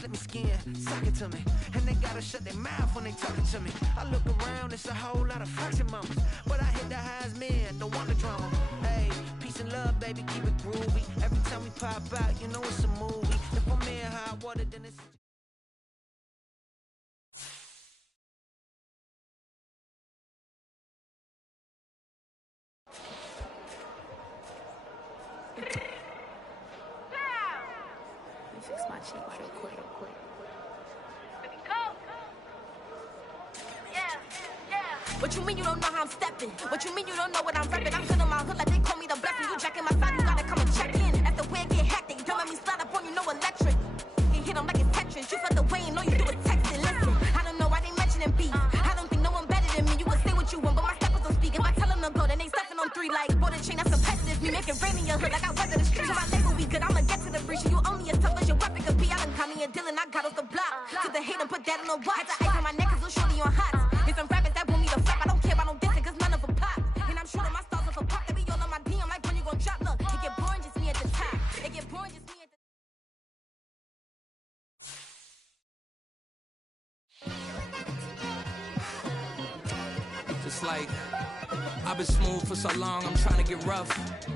just let me skin, suck it to me. And they gotta shut their mouth when they talking to me. I look around, it's a whole lot of flexing mamas, but I hit the highs, man, don't want the drama. Hey, peace and love, baby, keep it groovy. Every time we pop out, you know it's a movie. If I'm in hot water, then it's... Fix my cheek real quick. What you mean you don't know how I'm stepping? What you mean you don't know what I'm repping? I'm good on my hood like they call me the blessing. You jacking my side, you gotta come and check in. As the way get hectic, don't let me slide up on you, no electric. You hit them like it's Tetris. You felt the way and know you do it texting. Listen, I don't know why they mentioning beef. I don't think no one better than me. You can say what you want, but my steppers don't speak. If I tell them to go, then they stepping on 3 like border chain. That's competitive. Me making rain in your hood like I weather the street. So my label we good. I'ma get to the breach. You only as tough as your weapon could be. I done caught me a Dylan. I got off the block. To the hate and put that on the watch. The ice on my neck is little shorty on hot. It's some rappers that want me to flap. I don't care about no dissing, cause none of them pop. And I'm shooting my stars off a pop. They be all on my DM like when you gon' drop. Look, it get boring just me at the top. It get boring just me at the Just like I've been smooth for so long, I'm trying to get rough.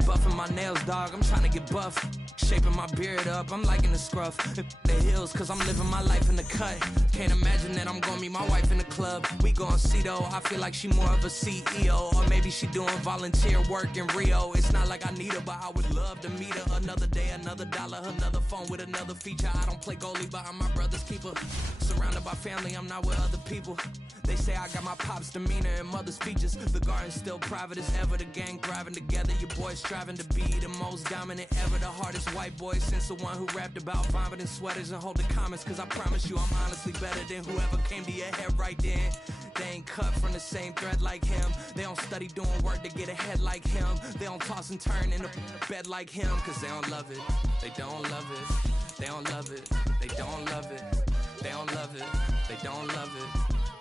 Buffing my nails, dog, I'm trying to get buff. Shaping my beard up, I'm liking the scruff. The hills, cause I'm living my life in the cut. Can't imagine that I'm gonna meet my wife in the club. We gon' see though, I feel like she more of a CEO. Or maybe she doing volunteer work in Rio. It's not like I need her, but I would love to meet her. Another day, another dollar, another phone with another feature. I don't play goalie, but I'm my brother's keeper. Surrounded by family, I'm not with other people. They say I got my pop's demeanor and mother's features. The garden's still private as ever, the gang thriving together. Your boys striving to be the most dominant ever. The hardest white boy since the one who rapped about vomiting sweaters and holding comments. Cause I promise you I'm honestly better than whoever came to your head right then. They ain't cut from the same thread like him. They don't study doing work to get ahead like him. They don't toss and turn in the bed like him. Cause they don't love it, they don't love it. They don't love it, they don't love it. They don't love it, they don't love it.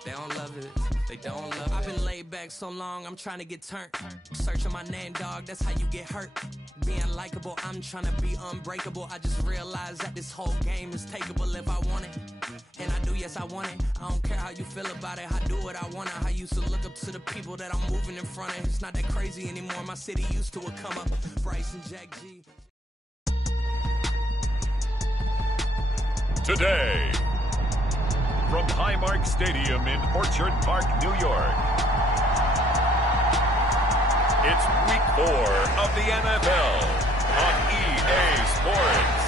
They don't love it, they don't love it. I've been laid back so long, I'm trying to get turned. Searching my name, dog, that's how you get hurt. Being likable, I'm trying to be unbreakable. I just realized that this whole game is takeable if I want it. And I do, yes, I want it. I don't care how you feel about it, I do what I want it. I used to look up to the people that I'm moving in front of. It's not that crazy anymore, my city used to it come up. Bryce and Jack G. Today, from Highmark Stadium in Orchard Park, New York, it's Week 4 of the NFL on EA Sports.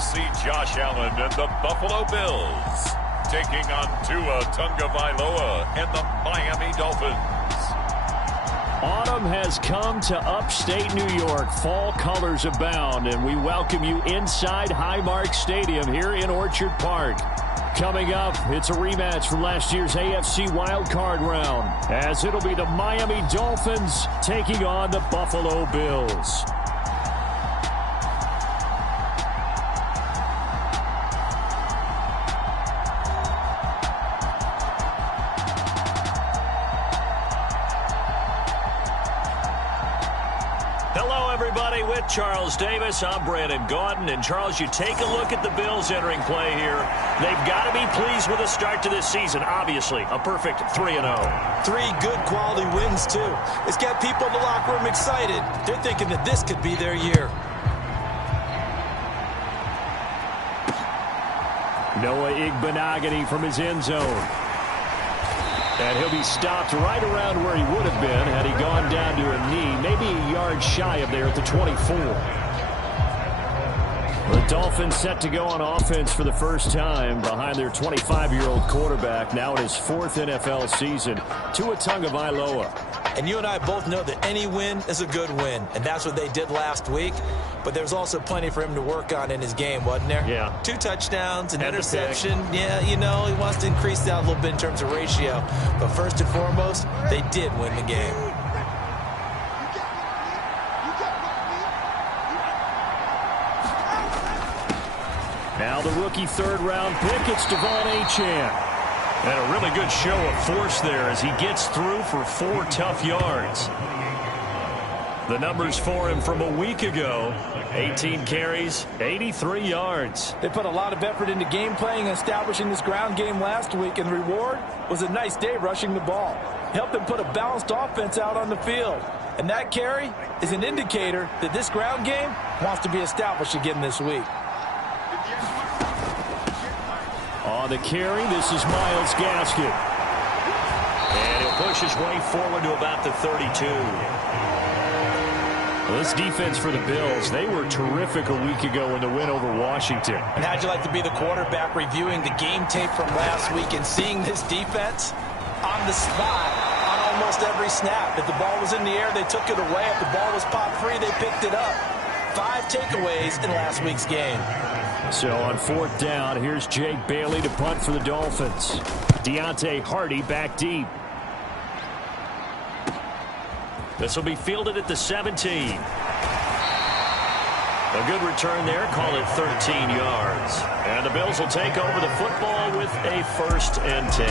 See Josh Allen and the Buffalo Bills taking on Tua Tagovailoa and the Miami Dolphins. Autumn has come to upstate New York. Fall colors abound, and we welcome you inside Highmark Stadium here in Orchard Park. Coming up, it's a rematch from last year's AFC wildcard round, as it'll be the Miami Dolphins taking on the Buffalo Bills. With Charles Davis, I'm Brandon Gaudin. And Charles, you take a look at the Bills entering play here. They've got to be pleased with the start to this season. Obviously, a perfect 3-0. 3 good quality wins, too. It's got people in the locker room excited. They're thinking that this could be their year. Noah Igbenogany from his end zone. And he'll be stopped right around where he would have been had he gone down to a knee, maybe a yard shy of there at the 24. The Dolphins set to go on offense for the first time behind their 25-year-old quarterback, now in his 4th NFL season, Tua Tagovailoa. And you and I both know that any win is a good win, and that's what they did last week. But there's also plenty for him to work on in his game, wasn't there? Yeah. 2 touchdowns, an interception. Yeah, you know, he wants to increase that a little bit in terms of ratio. But first and foremost, they did win the game. Now the rookie third-round pick, it's Devon Achane. And a really good show of force there as he gets through for 4 tough yards. The numbers for him from a week ago, 18 carries, 83 yards. They put a lot of effort into game playing and establishing this ground game last week, and the reward was a nice day rushing the ball. Helped them put a balanced offense out on the field. And that carry is an indicator that this ground game wants to be established again this week. On the carry, this is Myles Gaskin. And he'll push his way forward to about the 32. Well, this defense for the Bills, they were terrific a week ago in the win over Washington. And how'd you like to be the quarterback reviewing the game tape from last week and seeing this defense on the spot on almost every snap? If the ball was in the air, they took it away. If the ball was popped free, they picked it up. 5 takeaways in last week's game. So on 4th down, here's Jake Bailey to punt for the Dolphins. Deontay Hardy back deep. This will be fielded at the 17. A good return there. Call it 13 yards. And the Bills will take over the football with a 1st and 10.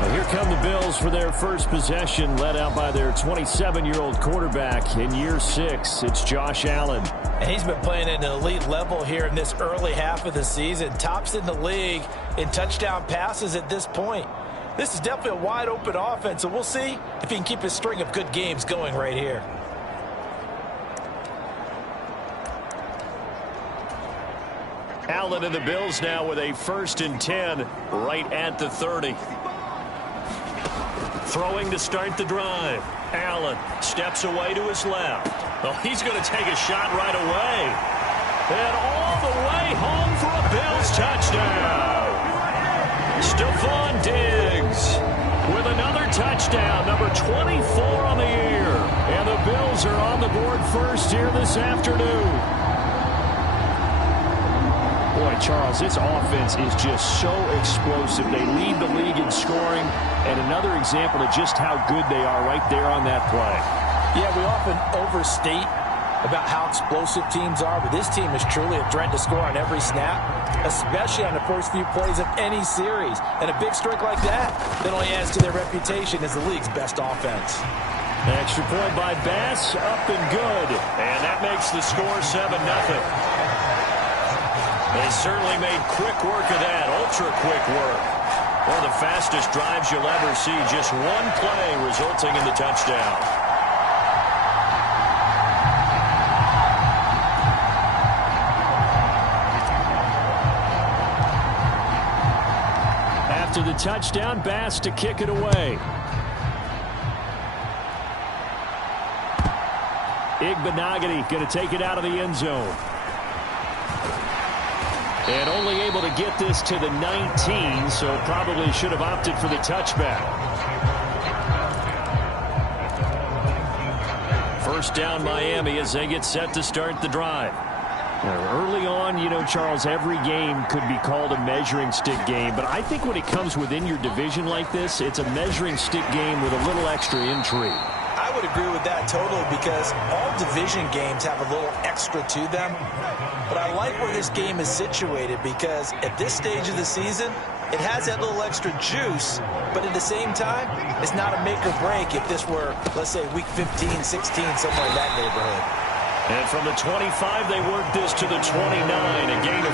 Well, here come the Bills for their first possession, led out by their 27-year-old quarterback in year 6. It's Josh Allen. And he's been playing at an elite level here in this early half of the season. Tops in the league in touchdown passes at this point. This is definitely a wide-open offense, so we'll see if he can keep his string of good games going right here. Allen and the Bills now with a 1st and 10 right at the 30. Throwing to start the drive. Allen steps away to his left. Oh, he's going to take a shot right away. And all the way home for a Bills touchdown. Stephon Diggs with another touchdown, number 24 on the year. And the Bills are on the board first here this afternoon. Boy, Charles, this offense is just so explosive. They lead the league in scoring, and another example of just how good they are right there on that play. Yeah, we often overstate about how explosive teams are, but this team is truly a threat to score on every snap, especially on the first few plays of any series. And a big streak like that only adds to their reputation as the league's best offense. Extra point by Bass, up and good. And that makes the score 7-0. They certainly made quick work of that, ultra-quick work. One of the fastest drives you'll ever see, just one play resulting in the touchdown. After the touchdown, Bass to kick it away. Igbenogany going to take it out of the end zone. And only able to get this to the 19, so probably should have opted for the touchback. 1st down Miami as they get set to start the drive. Now, early on, you know, Charles, every game could be called a measuring stick game, but I think when it comes within your division like this, it's a measuring stick game with a little extra intrigue. I would agree with that totally because all division games have a little extra to them. But I like where this game is situated because at this stage of the season, it has that little extra juice, but at the same time, it's not a make or break if this were, let's say, week 15, 16, somewhere in that neighborhood. And from the 25, they work this to the 29, a gain of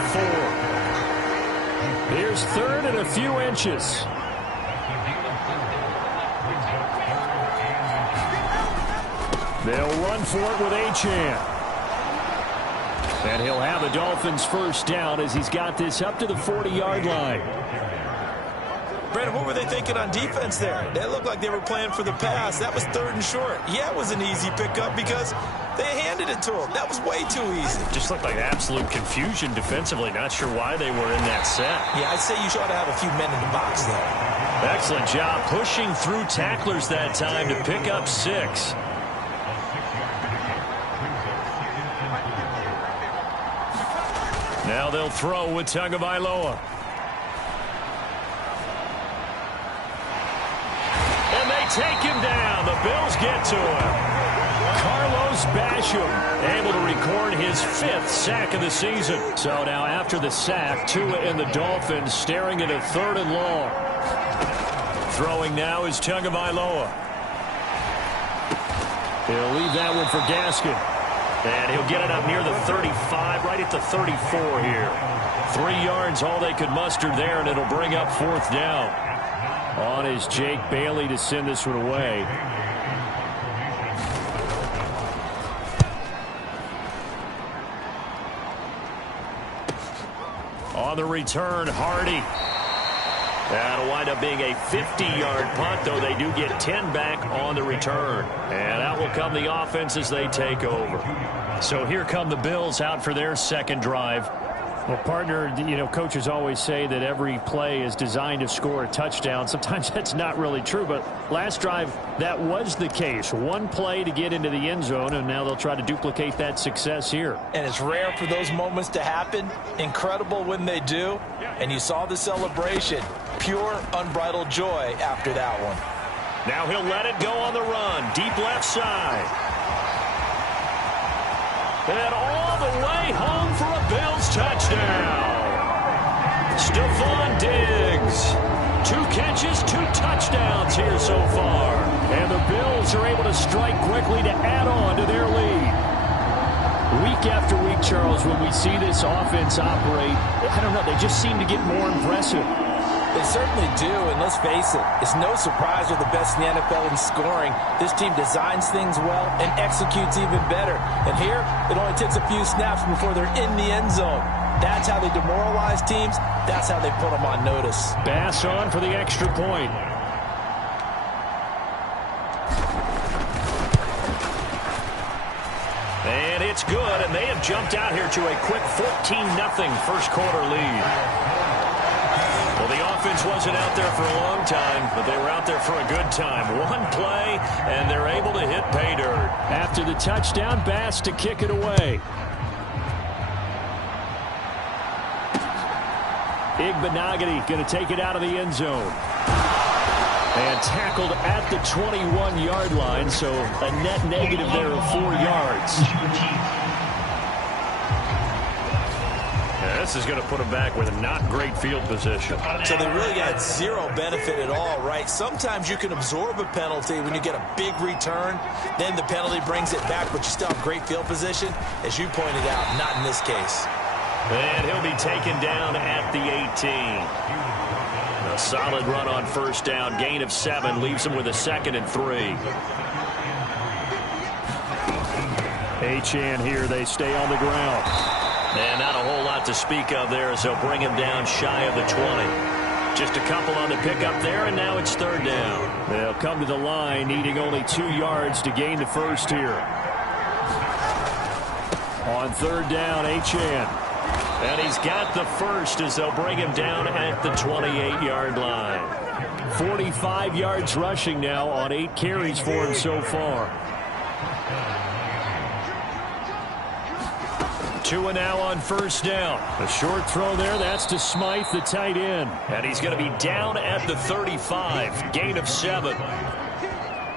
4. Here's 3rd and a few inches. They'll run for it with Achane. And he'll have the Dolphins 1st down as he's got this up to the 40-yard line. Brandon, what were they thinking on defense there? They looked like they were playing for the pass. That was 3rd and short. Yeah, it was an easy pickup because they handed it to him. That was way too easy. Just looked like absolute confusion defensively. Not sure why they were in that set. Yeah, I'd say you ought to have a few men in the box there. Excellent job pushing through tacklers that time to pick up 6. Now they'll throw with Tagovailoa. And they take him down. The Bills get to him. Carlos Chris Basham able to record his 5th sack of the season. So now after the sack, Tua and the Dolphins staring at a 3rd and long. Throwing now is Tagovailoa. He'll leave that one for Gaskin. And he'll get it up near the 35, right at the 34 here. 3 yards, all they could muster there, and it'll bring up 4th down. On is Jake Bailey to send this one away. On the return, Hardy. That'll wind up being a 50-yard punt, though they do get 10 back on the return. And out will come the offense as they take over. So here come the Bills out for their 2nd drive. Well, partner, you know, coaches always say that every play is designed to score a touchdown. Sometimes that's not really true, but last drive, that was the case. 1 play to get into the end zone, and now they'll try to duplicate that success here. And it's rare for those moments to happen. Incredible when they do. And you saw the celebration. Pure, unbridled joy after that one. Now he'll let it go on the run. Deep left side. And all the way home for a Bills touchdown. Stephon Diggs. 2 catches, 2 touchdowns here so far. And the Bills are able to strike quickly to add on to their lead. Week after week, Charles, when we see this offense operate, I don't know, they just seem to get more impressive. They certainly do, and let's face it, it's no surprise they're the best in the NFL in scoring. This team designs things well and executes even better. And here, it only takes a few snaps before they're in the end zone. That's how they demoralize teams. That's how they put them on notice. Bass on for the extra point. And it's good, and they have jumped out here to a quick 14-0 first quarter lead. Well, the offense wasn't out there for a long time, but they were out there for a good time. 1 play, and they're able to hit pay dirt. After the touchdown, Bass to kick it away. Igbenogany going to take it out of the end zone. And tackled at the 21-yard line, so a net negative there of 4 yards. This is going to put them back with a not great field position. So they really got 0 benefit at all, right? Sometimes you can absorb a penalty when you get a big return. Then the penalty brings it back, but you still have great field position. As you pointed out, not in this case. And he'll be taken down at the 18. A solid run on first down. Gain of 7 leaves him with a 2nd and 3. Achane here. They stay on the ground. And not a whole lot to speak of there as they'll bring him down shy of the 20. Just a couple on the pickup there, and now it's 3rd down. They'll come to the line, needing only 2 yards to gain the first here. On 3rd down, Achane. And he's got the first as they'll bring him down at the 28-yard line. 45 yards rushing now on 8 carries for him so far. Tua now on first down. A short throw there. That's to Smythe, the tight end. And he's going to be down at the 35. Gain of 7.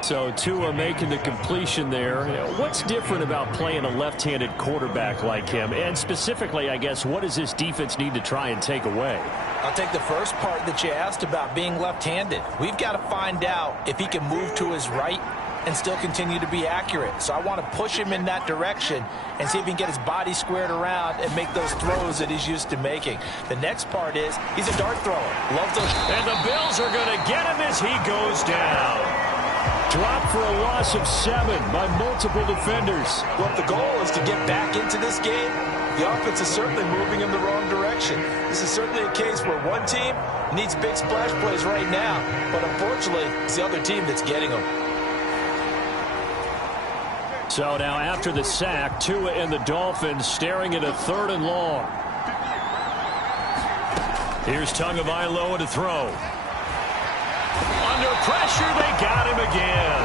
So Tua making the completion there. What's different about playing a left-handed quarterback like him? And specifically, I guess, what does this defense need to try and take away? I'll take the first part that you asked about being left-handed. We've got to find out if he can move to his right and still continue to be accurate. So I want to push him in that direction and see if he can get his body squared around and make those throws that he's used to making. The next part is he's a dart thrower. Loves those. And the Bills are going to get him as he goes down. Dropped for a loss of 7 by multiple defenders. Well, if the goal is to get back into this game, the offense is certainly moving in the wrong direction. This is certainly a case where one team needs big splash plays right now, but unfortunately, it's the other team that's getting them. So now after the sack, Tua and the Dolphins staring at a 3rd and long. Here's Tagovailoa to throw. Under pressure, they got him again.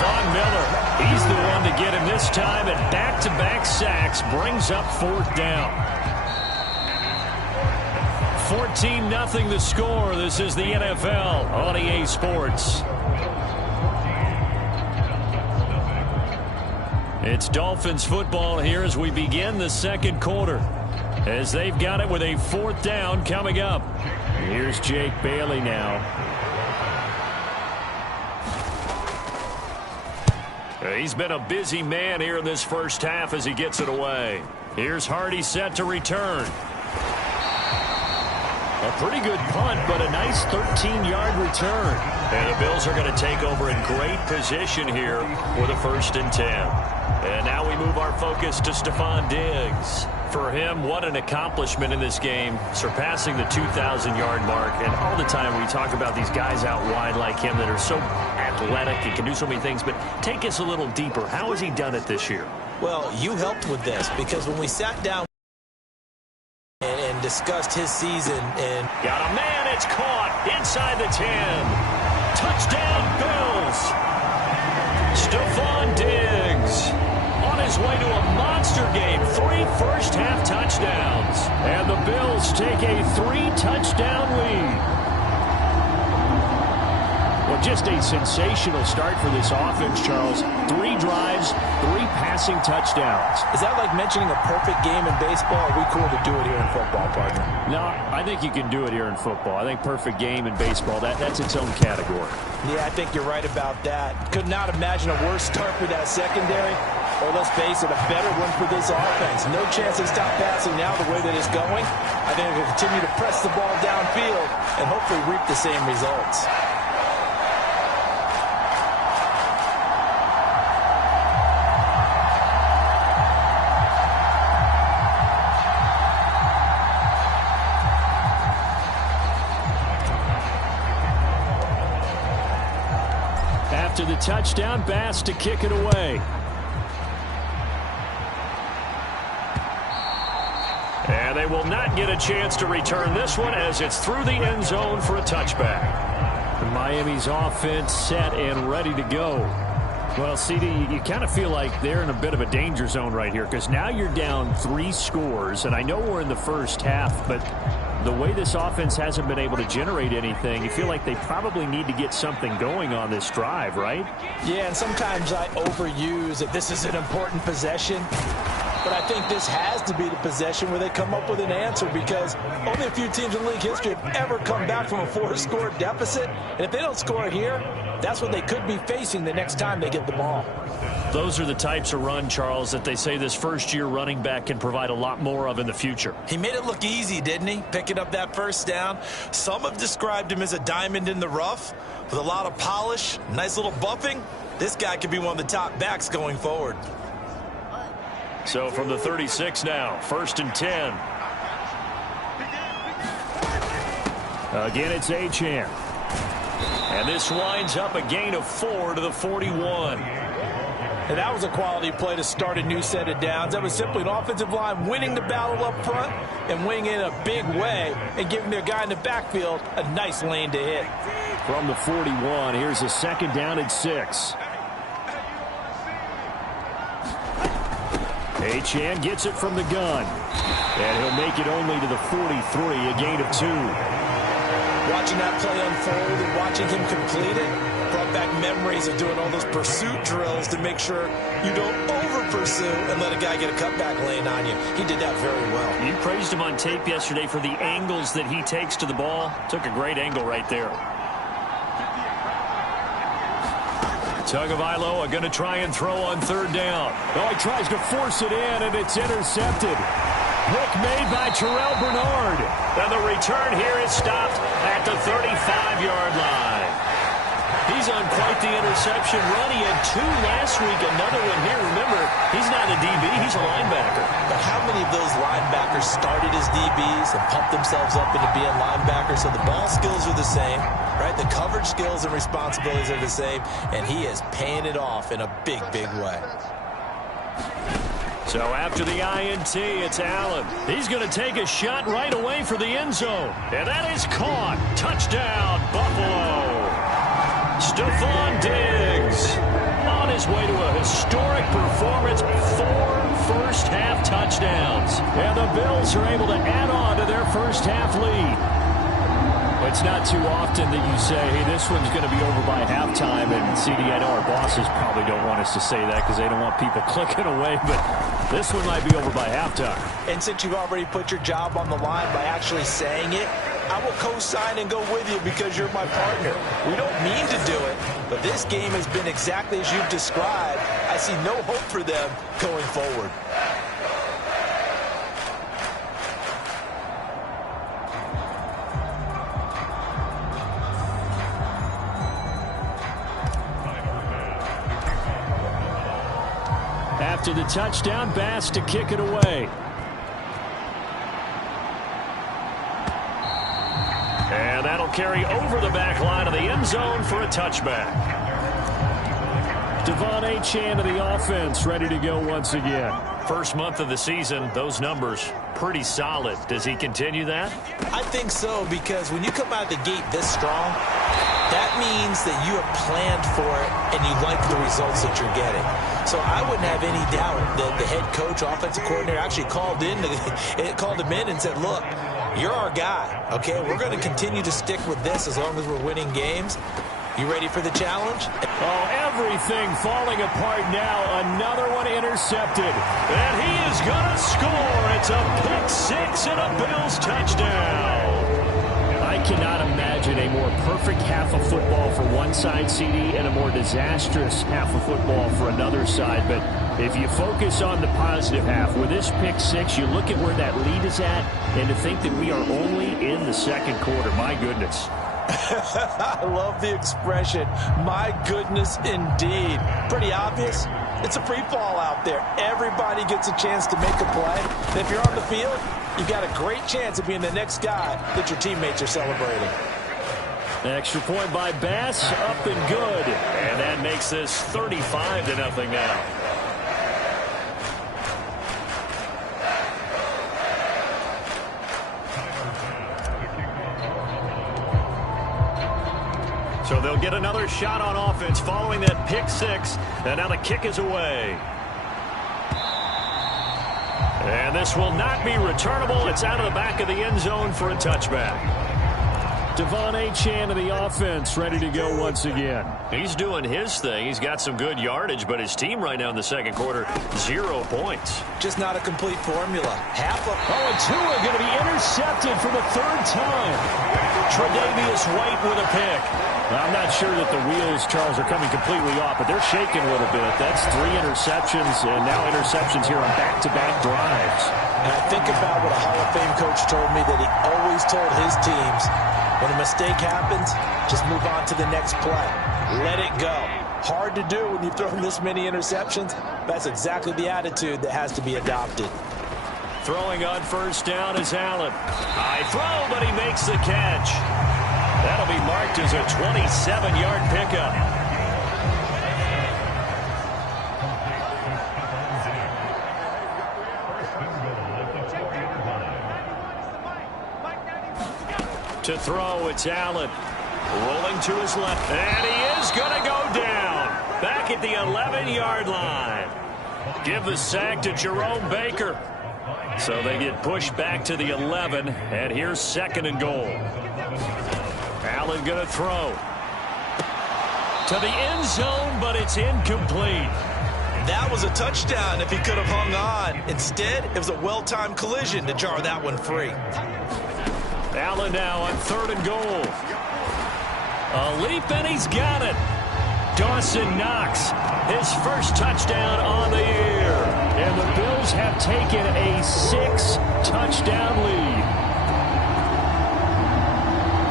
Von Miller, he's the one to get him this time, and back-to-back sacks brings up 4th down. 14-0 the score. This is the NFL on EA Sports. It's Dolphins football here as we begin the second quarter, as they've got it with a 4th down coming up. Here's Jake Bailey now. He's been a busy man here in this first half as he gets it away. Here's Hardy set to return. A pretty good punt, but a nice 13-yard return. And the Bills are going to take over in great position here with a 1st and 10. And now we move our focus to Stephon Diggs. For him, what an accomplishment in this game, surpassing the 2,000-yard mark. And all the time we talk about these guys out wide like him that are so athletic and can do so many things. But take us a little deeper. How has he done it this year? Well, you helped with this because when we sat down and discussed his season and got a man, it's caught inside the 10. Touchdown Bills. Stephon Diggs on his way to a monster game. 3 first-half touchdowns. And the Bills take a 3-touchdown lead. Well, just a sensational start for this offense, Charles. 3 drives, 3 passing touchdowns. Is that like mentioning a perfect game in baseball? Or are we cool to do it here in football, partner? No, I think you can do it here in football. I think perfect game in baseball, that's its own category. Yeah, I think you're right about that. Could not imagine a worse start for that secondary. Or let's face it, a better one for this offense. No chance to stop passing now the way that it's going. I think we'll continue to press the ball downfield and hopefully reap the same results. After the touchdown, Bass to kick it away. And they will not get a chance to return this one as it's through the end zone for a touchback. Miami's offense set and ready to go. Well, CD, you kind of feel like they're in a bit of a danger zone right here because now you're down 3 scores, and I know we're in the first half, but the way this offense hasn't been able to generate anything, you feel like they probably need to get something going on this drive, right? Yeah, and sometimes I overuse that this is an important possession. But I think this has to be the possession where they come up with an answer because only a few teams in league history have ever come back from a 4-score deficit. And if they don't score here, that's what they could be facing the next time they get the ball. Those are the types of run, Charles, that they say this first-year running back can provide a lot more of in the future. He made it look easy, didn't he? Picking up that 1st down. Some have described him as a diamond in the rough with a lot of polish, nice little bumping. This guy could be one of the top backs going forward. So from the 36 now, 1st and 10. Again, it's Achane. And this winds up a gain of 4 to the 41. And that was a quality play to start a new set of downs. That was simply an offensive line winning the battle up front and winning in a big way and giving their guy in the backfield a nice lane to hit. From the 41, here's a 2nd down and 6. Achane gets it from the gun. And he'll make it only to the 43, a gain of 2. Watching that play unfold and watching him complete it brought back memories of doing all those pursuit drills to make sure you don't over-pursue and let a guy get a cutback lane on you. He did that very well. You praised him on tape yesterday for the angles that he takes to the ball. Took a great angle right there. Tagovailoa going to try and throw on 3rd down. Oh, he tries to force it in, and it's intercepted. Pick made by Terrell Bernard. And the return here is stopped at the 35-yard line. He's on quite the interception run. He had 2 last week, another one here. Remember, he's not a DB, he's a linebacker. But how many of those linebackers started as DBs and pumped themselves up into being linebackers? So the ball skills are the same, right? The coverage skills and responsibilities are the same, and he is paying it off in a big, big way. So after the INT, it's Allen. He's going to take a shot right away for the end zone. And that is caught. Touchdown, Buffalo. Stephon Diggs on his way to a historic performance. 4 first-half touchdowns. And the Bills are able to add on to their first-half lead. It's not too often that you say, hey, this one's going to be over by halftime. And CD, I know our bosses probably don't want us to say that because they don't want people clicking away. But this one might be over by halftime. And since you've already put your job on the line by actually saying it, I will co-sign and go with you because you're my partner. We don't mean to do it, but this game has been exactly as you've described. I see no hope for them going forward. After the touchdown, Bass to kick it away. And that'll carry over the back line of the end zone for a touchback. Devon Achane to the offense, ready to go once again. First month of the season, those numbers pretty solid. Does he continue that? I think so, because when you come out of the gate this strong, that means that you have planned for it and you like the results that you're getting. So I wouldn't have any doubt that the head coach, offensive coordinator actually called him in and said, look, you're our guy, okay? We're going to continue to stick with this as long as we're winning games. You ready for the challenge? Oh, everything falling apart now. Another one intercepted. And he is going to score. It's a pick-6 and a Bills touchdown. I cannot imagine a more perfect half of football for one side, CD, and a more disastrous half of football for another side. But if you focus on the positive half, with this pick-6, you look at where that lead is at, and to think that we are only in the second quarter, my goodness. I love the expression, my goodness indeed. Pretty obvious. It's a free fall out there. Everybody gets a chance to make a play. And if you're on the field, you've got a great chance of being the next guy that your teammates are celebrating. Extra point by Bass, up and good. And that makes this 35-0 now. So they'll get another shot on offense following that pick-6. And now the kick is away. And this will not be returnable. It's out of the back of the end zone for a touchback. Devon Achane of the offense, ready to go once again. He's doing his thing. He's got some good yardage, but his team right now in the second quarter, 0 points. Just not a complete formula. And Tua going to be intercepted for the third time. Tre'Davious White with a pick. I'm not sure that the wheels, Charles, are coming completely off, but they're shaking a little bit. That's 3 interceptions, and now interceptions here on back-to-back drives. And I think about what a Hall of Fame coach told me that he always told his teams, when a mistake happens, just move on to the next play. Let it go. Hard to do when you've thrown this many interceptions. That's exactly the attitude that has to be adopted. Throwing on first down is Allen. High throw, but he makes the catch. That'll be marked as a 27-yard pickup. To throw, it's Allen. Rolling to his left. And he is going to go down. Back at the 11-yard line. Give the sack to Jerome Baker. So they get pushed back to the 11. And here's 2nd and goal. Allen going to throw. To the end zone, but it's incomplete. That was a touchdown if he could have hung on. Instead, it was a well-timed collision to jar that one free. Allen now on 3rd and goal. A leap, and he's got it. Dawson Knox, his first touchdown on the year. And the Bills have taken a 6-touchdown lead.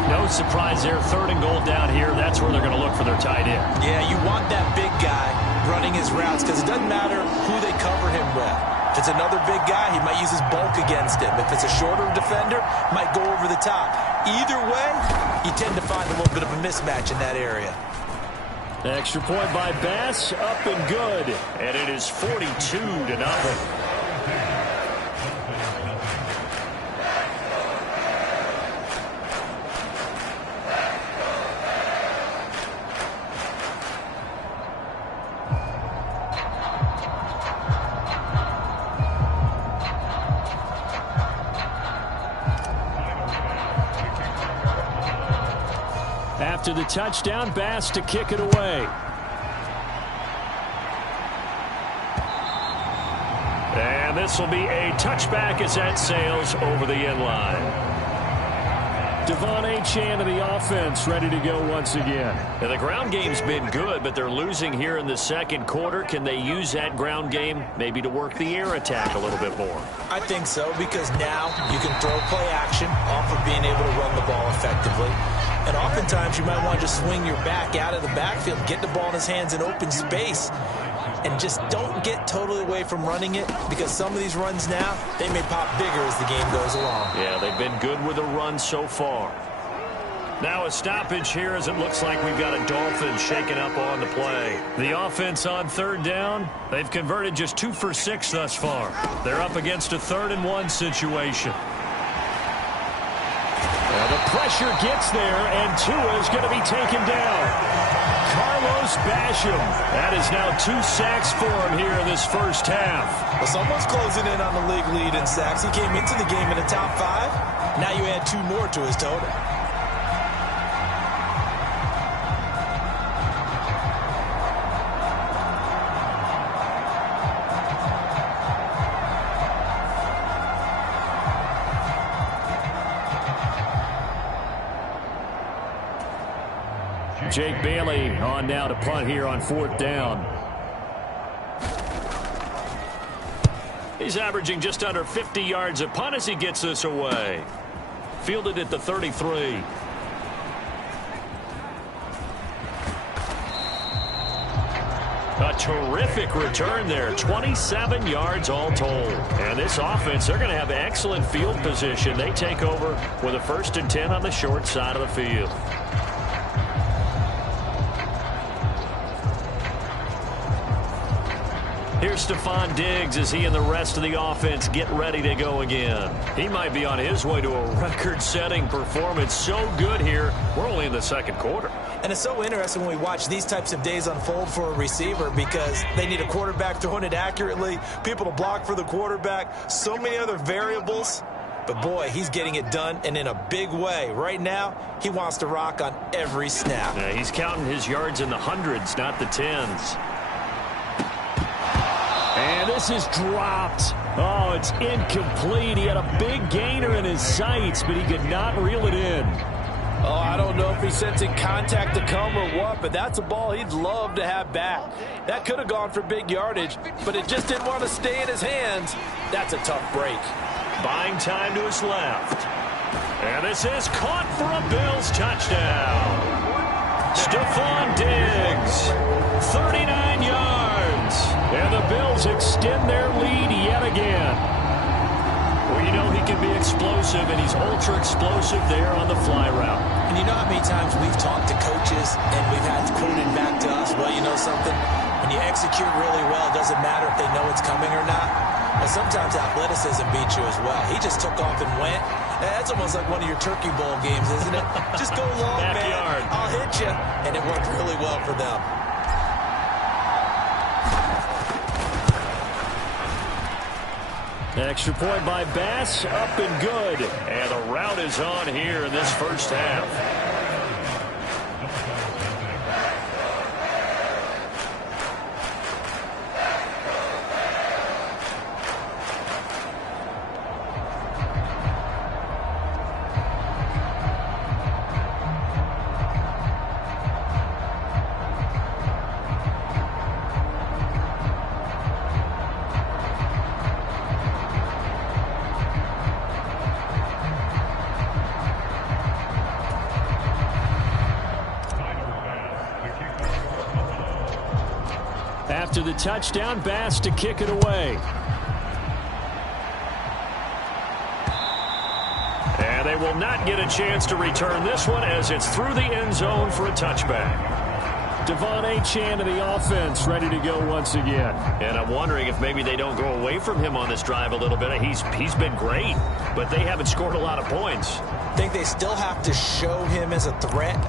No surprise there. 3rd and goal down here. That's where they're going to look for their tight end. Yeah, you want that big guy running his routes because it doesn't matter who they cover him with. If it's another big guy, he might use his bulk against him. If it's a shorter defender, might go over the top. Either way, you tend to find a little bit of a mismatch in that area. Extra point by Bass, up and good. And it is 42-0. After the touchdown, Bass to kick it away. And this will be a touchback as that sails over the end line. Devon Achane of the offense ready to go once again. And the ground game's been good, but they're losing here in the second quarter. Can they use that ground game maybe to work the air attack a little bit more? I think so, because now you can throw play action off of being able to run the ball effectively. And oftentimes you might want to just swing your back out of the backfield, get the ball in his hands in open space, and just don't get totally away from running it, because some of these runs now, they may pop bigger as the game goes along. Yeah, they've been good with the run so far. Now a stoppage here as it looks like we've got a Dolphin shaking up on the play. The offense on third down, they've converted just 2 for 6 thus far. They're up against a 3rd-and-1 situation. Well, the pressure gets there, and Tua is going to be taken down. Carlos Basham. That is now 2 sacks for him here in this first half. Well, someone's closing in on the league lead in sacks. He came into the game in the top 5. Now you add 2 more to his total. Jake Bailey on now to punt here on 4th down. He's averaging just under 50 yards a punt as he gets this away. Fielded at the 33. A terrific return there. 27 yards all told. And this offense, they're going to have excellent field position. They take over with a 1st and 10 on the short side of the field. Here's Stephon Diggs as he and the rest of the offense get ready to go again. He might be on his way to a record-setting performance. So good here. We're only in the second quarter. And it's so interesting when we watch these types of days unfold for a receiver, because they need a quarterback throwing it accurately, people to block for the quarterback, so many other variables. But, boy, he's getting it done, and in a big way. Right now, he wants to rock on every snap. Yeah, he's counting his yards in the hundreds, not the tens. And this is dropped. Oh, it's incomplete. He had a big gainer in his sights, but he could not reel it in. Oh, I don't know if he's sensing contact to come or what, but that's a ball he'd love to have back. That could have gone for big yardage, but it just didn't want to stay in his hands. That's a tough break. Buying time to his left. And this is caught for a Bills touchdown. Stephon Diggs, 39 yards. And the Bills extend their lead yet again. Well, you know he can be explosive, and he's ultra-explosive there on the fly route. And you know how many times we've talked to coaches and we've had quoted back to us, well, you know something? When you execute really well, it doesn't matter if they know it's coming or not. But sometimes athleticism beats you as well. He just took off and went. That's almost like one of your Turkey Bowl games, isn't it? Just go long, Backyard. man. I'll hit you. And it worked really well for them. Extra point by Bass, up and good. And the route is on here in this first half. After the touchdown, Bass to kick it away. And they will not get a chance to return this one as it's through the end zone for a touchback. Devon Achane of the offense ready to go once again. And I'm wondering if maybe they don't go away from him on this drive a little bit. He's been great, but they haven't scored a lot of points. I think they still have to show him as a threat.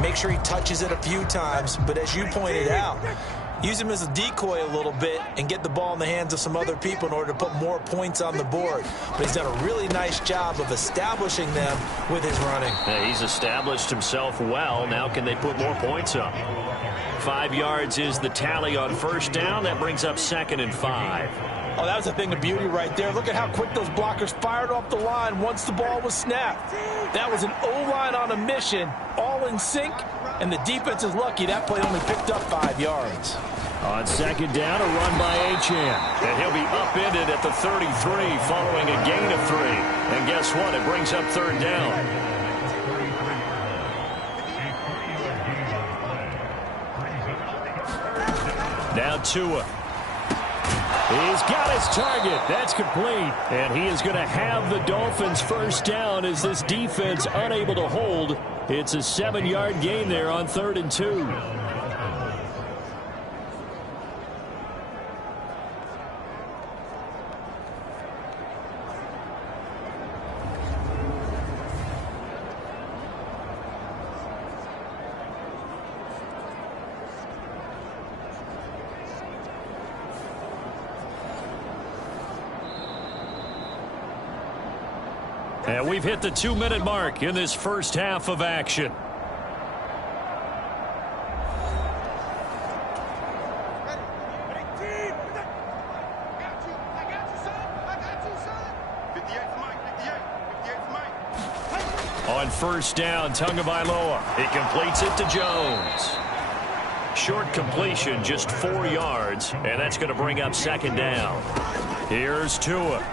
Make sure he touches it a few times. But as you pointed out, use him as a decoy a little bit and get the ball in the hands of some other people in order to put more points on the board. But he's done a really nice job of establishing them with his running. Yeah, he's established himself well. Now can they put more points up? 5 yards is the tally on first down. That brings up 2nd and 5. Oh, that was a thing of beauty right there. Look at how quick those blockers fired off the line once the ball was snapped. That was an O-line on a mission, all in sync, and the defense is lucky that play only picked up 5 yards. On 2nd down, a run by Achane. And he'll be upended at the 33 following a gain of 3. And guess what? It brings up 3rd down. Now Tua. He's got his target. That's complete. And he is going to have the Dolphins first down as this defense unable to hold. It's a 7-yard gain there on 3rd and 2. And we've hit the 2-minute mark in this first half of action. On first down, Tagovailoa. He completes it to Jones. Short completion, just 4 yards, and that's going to bring up 2nd down. Here's Tua.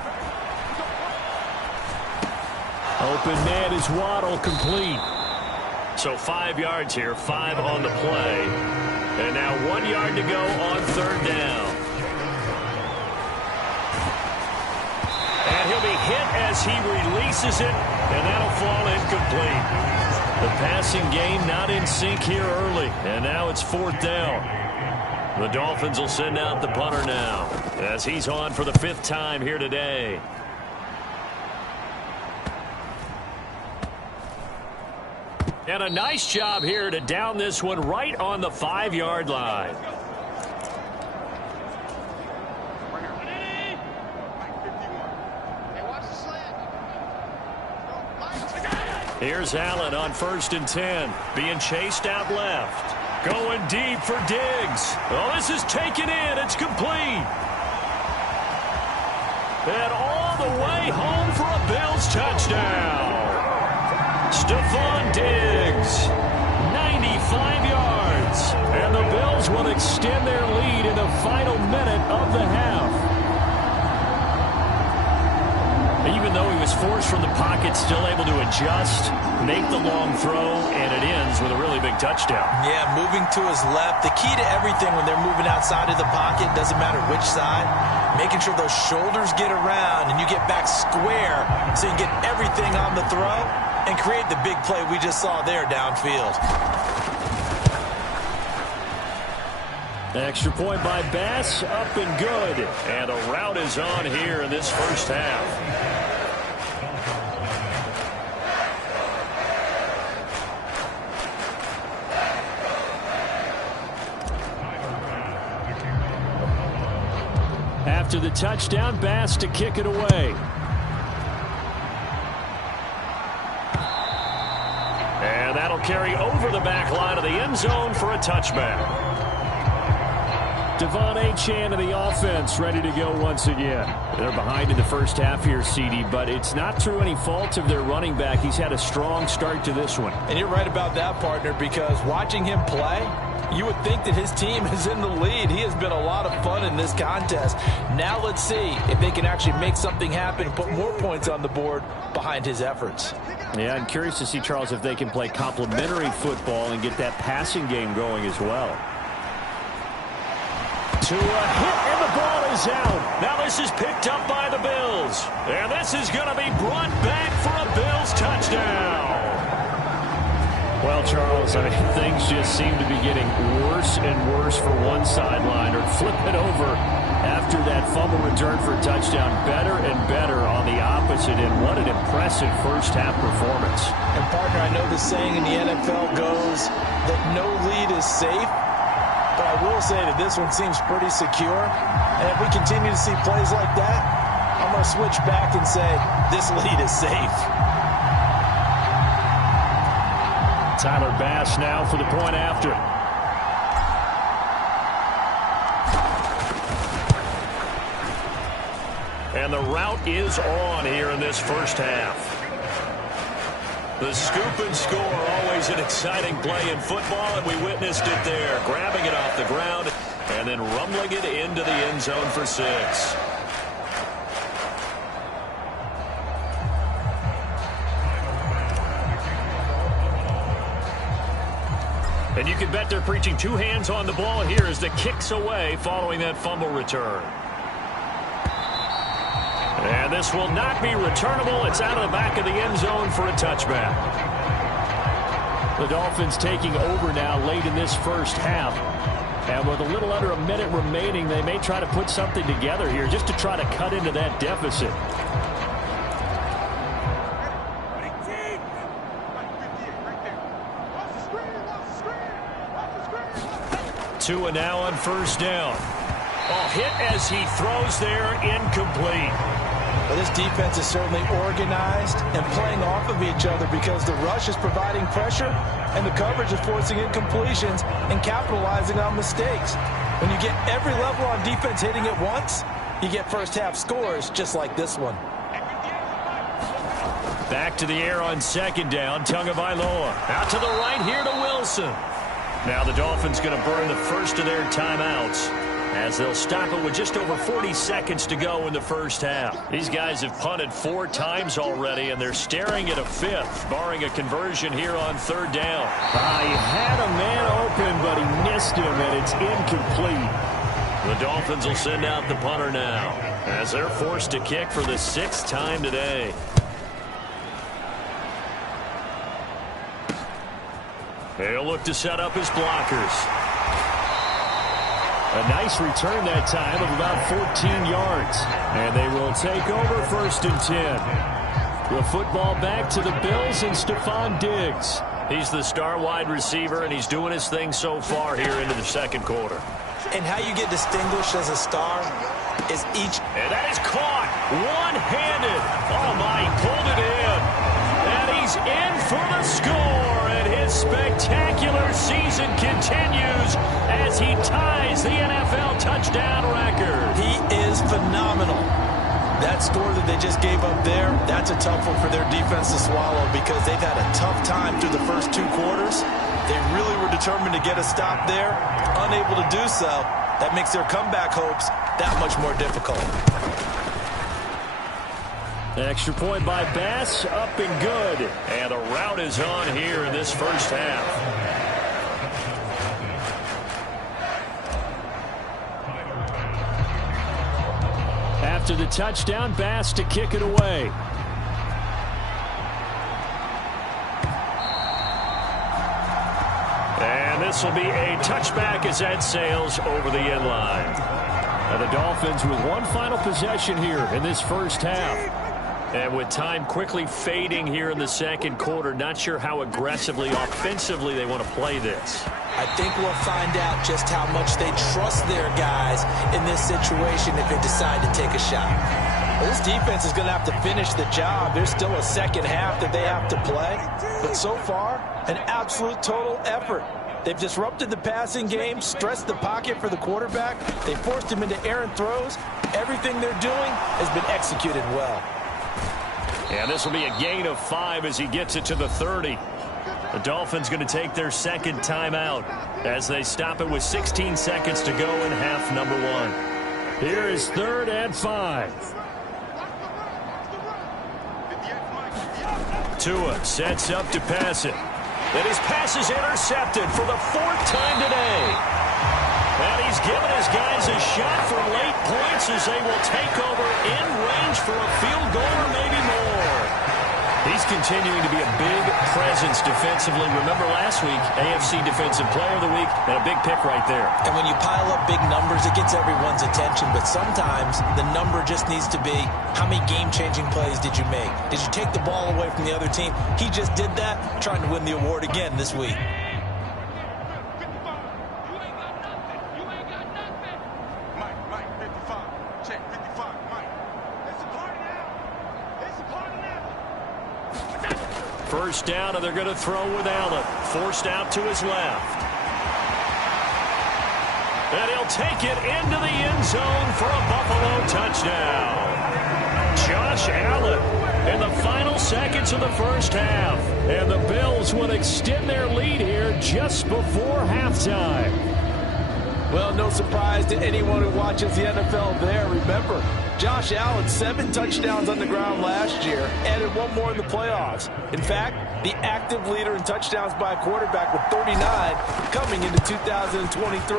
Open man is Waddle, complete. So 5 yards here, 5 on the play. And now 1 yard to go on 3rd down. And he'll be hit as he releases it, and that'll fall incomplete. The passing game not in sync here early, and now it's 4th down. The Dolphins will send out the punter now as he's on for the 5th time here today. And a nice job here to down this one right on the 5-yard line. Here's Allen on 1st and 10. Being chased out left. Going deep for Diggs. Oh, this is taken in. It's complete. And all the way home for a Bills touchdown. Stephon Diggs, 95 yards, and the Bills will extend their lead in the final minute of the half. Even though he was forced from the pocket, still able to adjust, make the long throw, and it ends with a really big touchdown. Yeah, moving to his left. The key to everything when they're moving outside of the pocket, doesn't matter which side, making sure those shoulders get around and you get back square so you get everything on the throw and create the big play we just saw there downfield. Extra point by Bass, up and good. And a rout is on here in this first half. After the touchdown, Bass to kick it away. And that'll carry over the back line of the end zone for a touchback. Devon Achane of the offense ready to go once again. They're behind in the first half here, CD, but it's not through any fault of their running back. He's had a strong start to this one. And you're right about that, partner, because watching him play, you would think that his team is in the lead. He has been a lot of fun in this contest. Now let's see if they can actually make something happen and put more points on the board behind his efforts. Yeah, I'm curious to see, Charles, if they can play complementary football and get that passing game going as well. To a hit, and the ball is out. Now this is picked up by the Bills. And this is going to be brought back for a Bills touchdown. Well, Charles, I mean, things just seem to be getting worse and worse for one sideline, or flip it over after that fumble return for a touchdown. Better and better on the opposite end. What an impressive first half performance. And, partner, I know the saying in the NFL goes that no lead is safe. but I will say that this one seems pretty secure. And if we continue to see plays like that, I'm going to switch back and say this lead is safe. Tyler Bass now for the point after. And the route is on here in this first half. The scoop and score, always an exciting play in football, and we witnessed it there. Grabbing it off the ground and then rumbling it into the end zone for 6. And you can bet they're preaching 2 hands on the ball here as the kick's away following that fumble return. And this will not be returnable. It's out of the back of the end zone for a touchback. The Dolphins taking over now late in this first half. And with a little under a minute remaining, they may try to put something together here just to try to cut into that deficit. Tua now on first down. Oh, hit as he throws there, incomplete. Well, this defense is certainly organized and playing off of each other because the rush is providing pressure and the coverage is forcing incompletions and capitalizing on mistakes. When you get every level on defense hitting it once, you get first half scores just like this one. Back to the air on second down. Tagovailoa out to the right here to Wilson. Now the Dolphins going to burn the first of their timeouts as they'll stop it with just over 40 seconds to go in the first half. These guys have punted 4 times already, and they're staring at a 5th, barring a conversion here on third down. He had a man open, but he missed him, and it's incomplete. The Dolphins will send out the punter now as they're forced to kick for the 6th time today. They'll look to set up his blockers. A nice return that time of about 14 yards. And they will take over first and 10. The football back to the Bills and Stephon Diggs. He's the star wide receiver, and he's doing his thing so far here into the second quarter. And how you get distinguished as a star is each. And that is caught one-handed. Oh, my, he pulled it in. And he's in for the score. And his spectacular season continues as he ties the NFL touchdown record. He is phenomenal. That score that they just gave up there, that's a tough one for their defense to swallow because they've had a tough time through the first 2 quarters. They really were determined to get a stop there, unable to do so. That makes their comeback hopes that much more difficult. Extra point by Bass, up and good. And the route is on here in this first half. After the touchdown, Bass to kick it away. And this will be a touchback as that sails over the end line. And the Dolphins with one final possession here in this first half. And with time quickly fading here in the second quarter, not sure how aggressively, offensively they want to play this. I think we'll find out just how much they trust their guys in this situation if they decide to take a shot. Well, this defense is going to have to finish the job. There's still a second half that they have to play. But so far, an absolute total effort. They've disrupted the passing game, stressed the pocket for the quarterback. They forced him into errant throws. Everything they're doing has been executed well. And this will be a gain of 5 as he gets it to the 30. The Dolphins going to take their second timeout as they stop it with 16 seconds to go in half number 1. Here is 3rd and 5. Tua sets up to pass it. Then his pass is intercepted for the 4th time today. And he's given his guys a shot for late points as they will take over in range for a field goal or maybe more. He's continuing to be a big presence defensively. Remember last week, AFC Defensive Player of the Week, and a big pick right there. And when you pile up big numbers, it gets everyone's attention. But sometimes the number just needs to be, how many game-changing plays did you make? Did you take the ball away from the other team? He just did that, trying to win the award again this week. First down, and they're going to throw with Allen. Forced out to his left. And he'll take it into the end zone for a Buffalo touchdown. Josh Allen in the final seconds of the first half. And the Bills will extend their lead here just before halftime. Well, no surprise to anyone who watches the NFL there. Remember, Josh Allen, 7 touchdowns on the ground last year, added 1 more in the playoffs. In fact, the active leader in touchdowns by a quarterback with 39 coming into 2023.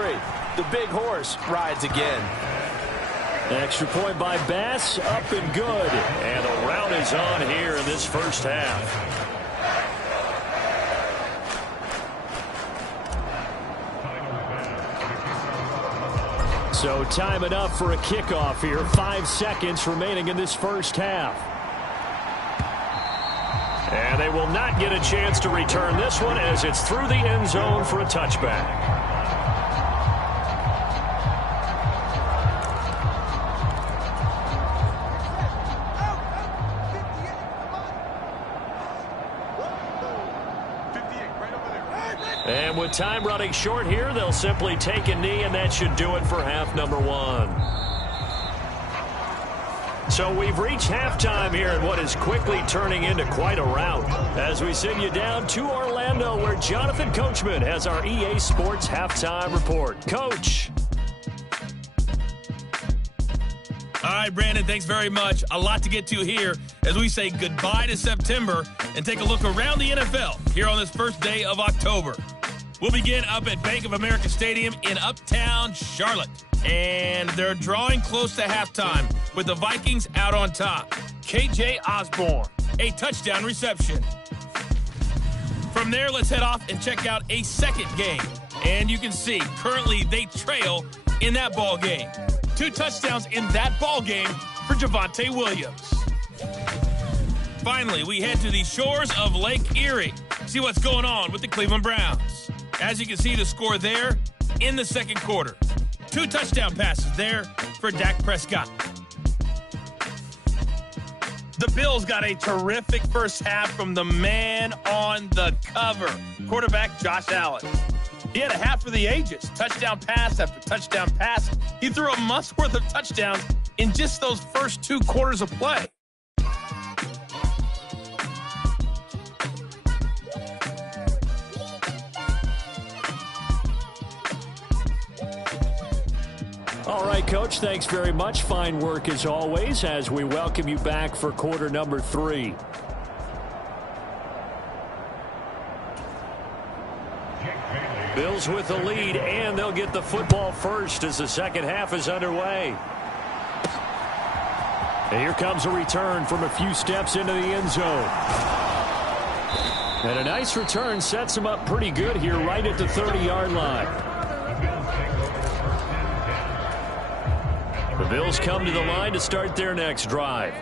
The big horse rides again. Extra point by Bass, up and good. And the rout is on here in this first half. So time enough for a kickoff here. 5 seconds remaining in this first half. And they will not get a chance to return this one as it's through the end zone for a touchback. And with time running short here, they'll simply take a knee, and that should do it for half number 1. So we've reached halftime here in what is quickly turning into quite a rout as we send you down to Orlando, where Jonathan Coachman has our EA Sports halftime report. Coach. All right, Brandon, thanks very much. A lot to get to here as we say goodbye to September and take a look around the NFL here on this first day of October. We'll begin up at Bank of America Stadium in Uptown Charlotte. And they're drawing close to halftime with the Vikings out on top. KJ Osborne, a touchdown reception. From there, let's head off and check out a second game. And you can see, currently they trail in that ball game. 2 touchdowns in that ball game for Javonte Williams. Finally, we head to the shores of Lake Erie. See what's going on with the Cleveland Browns. As you can see, the score there in the second quarter. 2 touchdown passes there for Dak Prescott. The Bills got a terrific first half from the man on the cover, quarterback Josh Allen. He had a half for the ages, touchdown pass after touchdown pass. He threw a month's worth of touchdowns in just those first 2 quarters of play. All right, Coach, thanks very much. Fine work as always as we welcome you back for quarter number 3. Bills with the lead, and they'll get the football first as the second half is underway. And here comes a return from a few steps into the end zone. And a nice return sets him up pretty good here right at the 30-yard line. The Bills come to the line to start their next drive.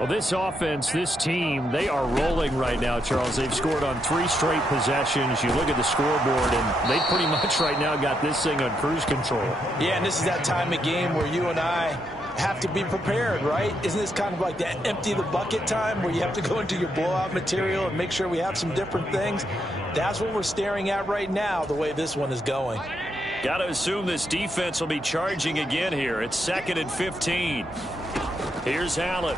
Well, this offense, this team, they are rolling right now, Charles. They've scored on 3 straight possessions. You look at the scoreboard, and they pretty much right now got this thing on cruise control. Yeah, and this is that time of game where you and I have to be prepared, right? Isn't this kind of like that empty the bucket time where you have to go into your blowout material and make sure we have some different things? That's what we're staring at right now, the way this one is going. Got to assume this defense will be charging again here. It's 2nd and 15. Here's Allen.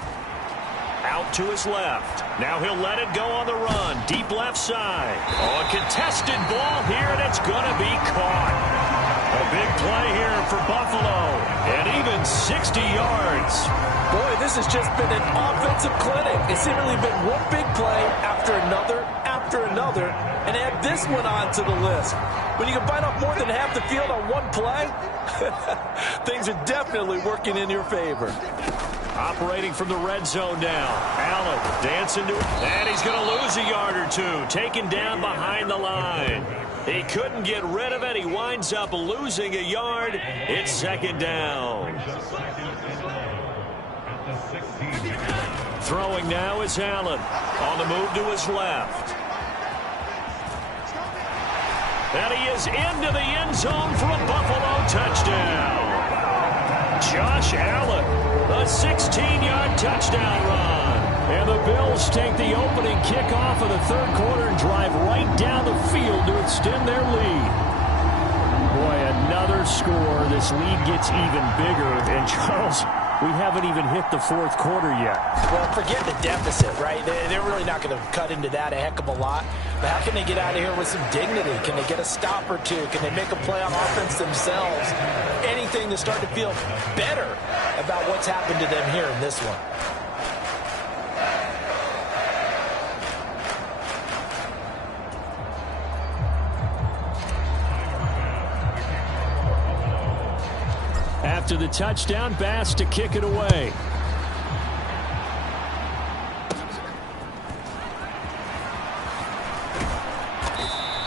Out to his left. Now he'll let it go on the run. Deep left side. Oh, a contested ball here, and it's going to be caught. A big play here for Buffalo. And even 60 yards. Boy, this has just been an offensive clinic. It's seemingly been one big play after another, and add this one on to the list. When you can bite off more than half the field on one play, things are definitely working in your favor. Operating from the red zone now. Allen dancing to it. And he's going to lose a yard or 2. Taken down behind the line. He couldn't get rid of it. He winds up losing a yard. It's 2nd down. Throwing now is Allen. On the move to his left. And he is into the end zone for a Buffalo touchdown. Josh Allen, a 16-yard touchdown run. And the Bills take the opening kickoff of the third quarter and drive right down the field to extend their lead. Boy, another score. This lead gets even bigger. And Charles, we haven't even hit the fourth quarter yet. Well, forget the deficit, right? They're really not going to cut into that a heck of a lot. But how can they get out of here with some dignity? Can they get a stop or two? Can they make a play on offense themselves? Anything to start to feel better about what's happened to them here in this one. After the touchdown, Bass to kick it away.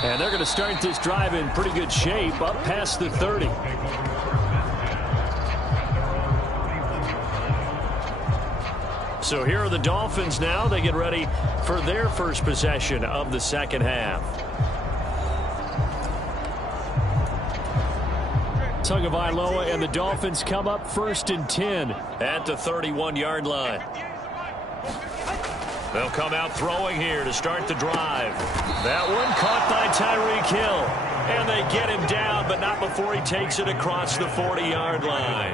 And they're going to start this drive in pretty good shape, up past the 30. So here are the Dolphins now. They get ready for their first possession of the second half. Tagovailoa and the Dolphins come up 1st and 10 at the 31-yard line. They'll come out throwing here to start the drive. That one caught by Tyreek Hill. And they get him down, but not before he takes it across the 40-yard line.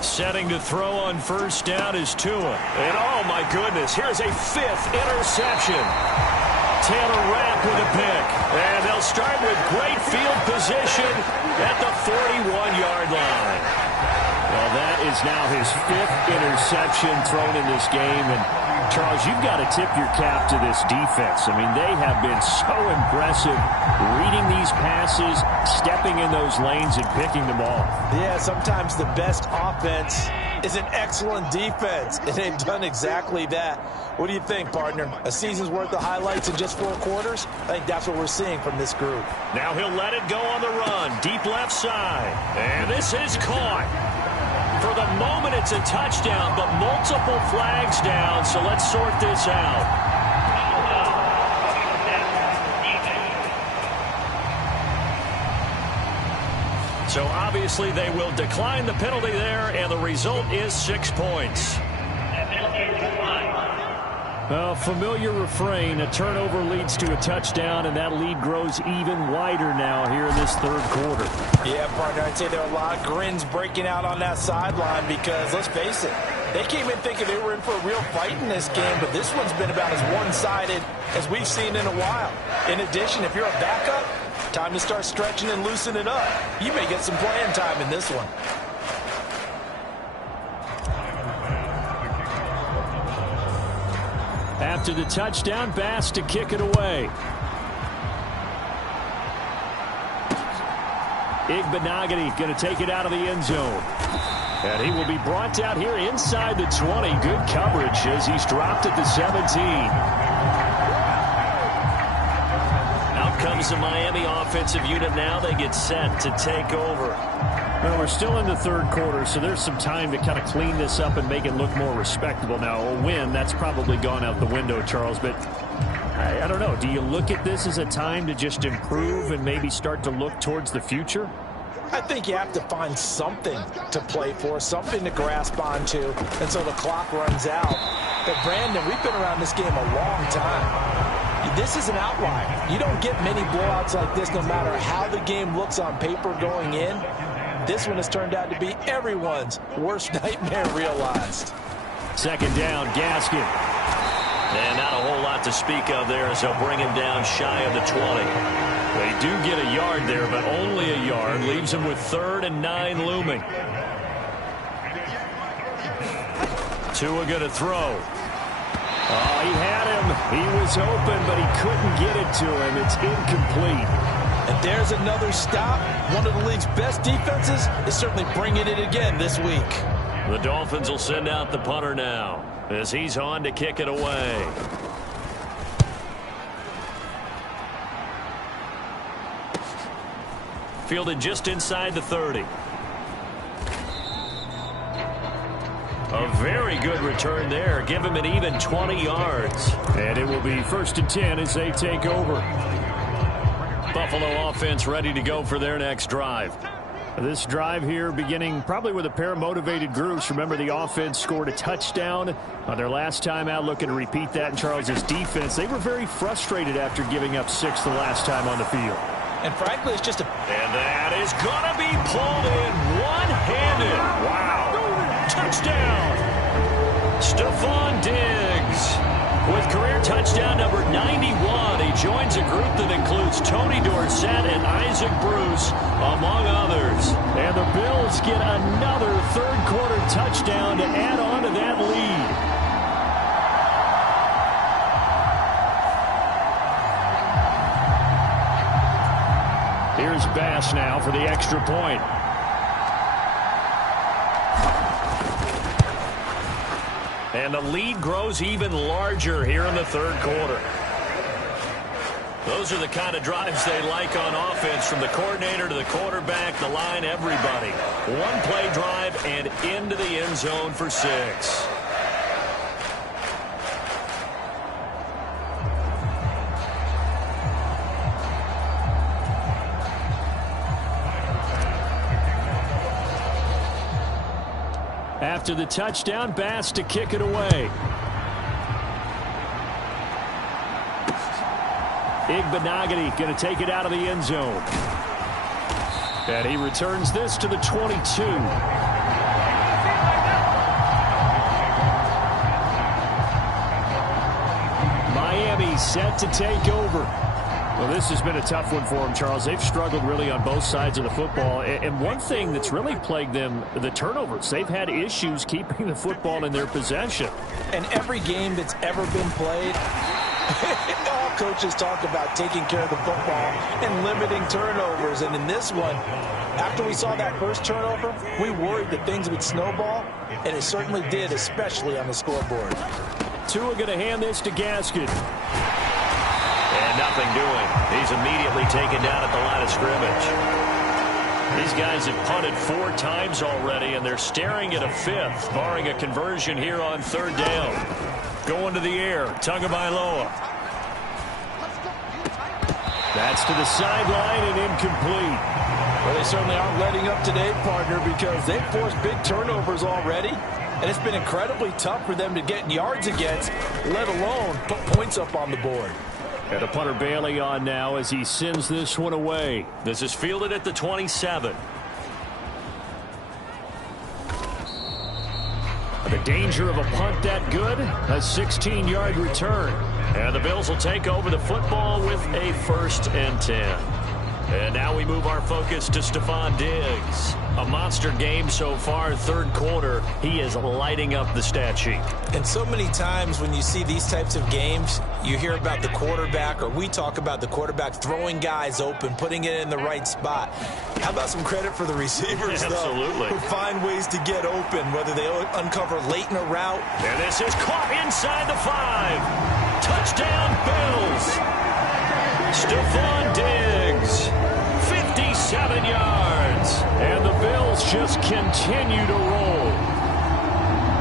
Setting to throw on first down is Tua. And oh my goodness, here's a 5th interception. Taylor Rapp with a pick. And they'll start with great field position at the 41-yard line. Well, that is now his 5th interception thrown in this game. And, Charles, you've got to tip your cap to this defense. I mean, they have been so impressive reading these passes, stepping in those lanes, and picking them off. Yeah, sometimes the best offense is an excellent defense, and they've done exactly that. What do you think, partner? A season's worth of highlights in just 4 quarters? I think that's what we're seeing from this group. Now he'll let it go on the run, deep left side. And this is caught. For the moment, it's a touchdown, but multiple flags down, so let's sort this out. So obviously they will decline the penalty there, and the result is 6 points. A familiar refrain. A turnover leads to a touchdown, and that lead grows even wider now here in this third quarter. Yeah, partner, I'd say there are a lot of grins breaking out on that sideline because, let's face it, they came in thinking they were in for a real fight in this game, but this one's been about as one-sided as we've seen in a while. In addition, if you're a backup, time to start stretching and loosening up. You may get some playing time in this one. After the touchdown, Bass to kick it away. Igbenogany going to take it out of the end zone. And he will be brought down here inside the 20. Good coverage as he's dropped at the 17. Out comes the Miami offensive unit now. They get set to take over. Well, we're still in the third quarter, so there's some time to kind of clean this up and make it look more respectable. Now, a win, that's probably gone out the window, Charles, but I don't know. Do you look at this as a time to just improve and maybe start to look towards the future? I think you have to find something to play for, something to grasp onto until the clock runs out. But, Brandon, we've been around this game a long time. This is an outlier. You don't get many blowouts like this no matter how the game looks on paper going in. This one has turned out to be everyone's worst nightmare realized. Second down, Gaskin. And not a whole lot to speak of there as they'll bring him down shy of the 20. They do get a yard there, but only a yard. Leaves him with 3rd and 9 looming. Tua going to throw. Oh, he had him. He was open, but he couldn't get it to him. It's incomplete. And there's another stop. One of the league's best defenses is certainly bringing it again this week. The Dolphins will send out the punter now as he's on to kick it away. Fielded just inside the 30. A very good return there. Give him an even 20 yards. And it will be 1st and 10 as they take over. Buffalo offense ready to go for their next drive. This drive here beginning probably with a pair of motivated groups. Remember, the offense scored a touchdown on their last time out, looking to repeat that in Charles's defense. They were very frustrated after giving up 6 the last time on the field. And frankly, it's just a... And that is going to be pulled in one-handed. Wow. Touchdown. Stephon Diggs with career touchdown number 91. He joins a group that includes Tony Dorsett and Isaac Bruce, among others. And the Bills get another third-quarter touchdown to add on to that lead. Here's Bass now for the extra point. And the lead grows even larger here in the third quarter. Those are the kind of drives they like on offense, from the coordinator to the quarterback, the line, everybody. One play drive and into the end zone for 6. After the touchdown, Bass to kick it away. Igbenogany going to take it out of the end zone. And he returns this to the 22. Miami set to take over. Well, this has been a tough one for them, Charles. They've struggled really on both sides of the football. And one thing that's really plagued them, the turnovers. They've had issues keeping the football in their possession. And every game that's ever been played, all coaches talk about taking care of the football and limiting turnovers. And in this one, after we saw that first turnover, we worried that things would snowball, and it certainly did, especially on the scoreboard. Tua going to hand this to Gaskin. And nothing doing. He's immediately taken down at the line of scrimmage. These guys have punted 4 times already, and they're staring at a 5th, barring a conversion here on 3rd down. Going to the air, Tagovailoa. That's to the sideline and incomplete. Well, they certainly aren't letting up today, partner, because they've forced big turnovers already, and it's been incredibly tough for them to get yards against, let alone put points up on the board. And the punter Bailey on now as he sends this one away. This is fielded at the 27. The danger of a punt that good, a 16-yard return. And the Bills will take over the football with a 1st and 10. And now we move our focus to Stephon Diggs. A monster game so far, 3rd quarter. He is lighting up the stat sheet. And so many times when you see these types of games, you hear about the quarterback, or we talk about the quarterback throwing guys open, putting it in the right spot. How about some credit for the receivers, Absolutely. Though, who find ways to get open, whether they uncover late in a route. And this is caught inside the 5. Touchdown, Bills. Stephon Diggs, 57 yards. And the Bills just continue to roll.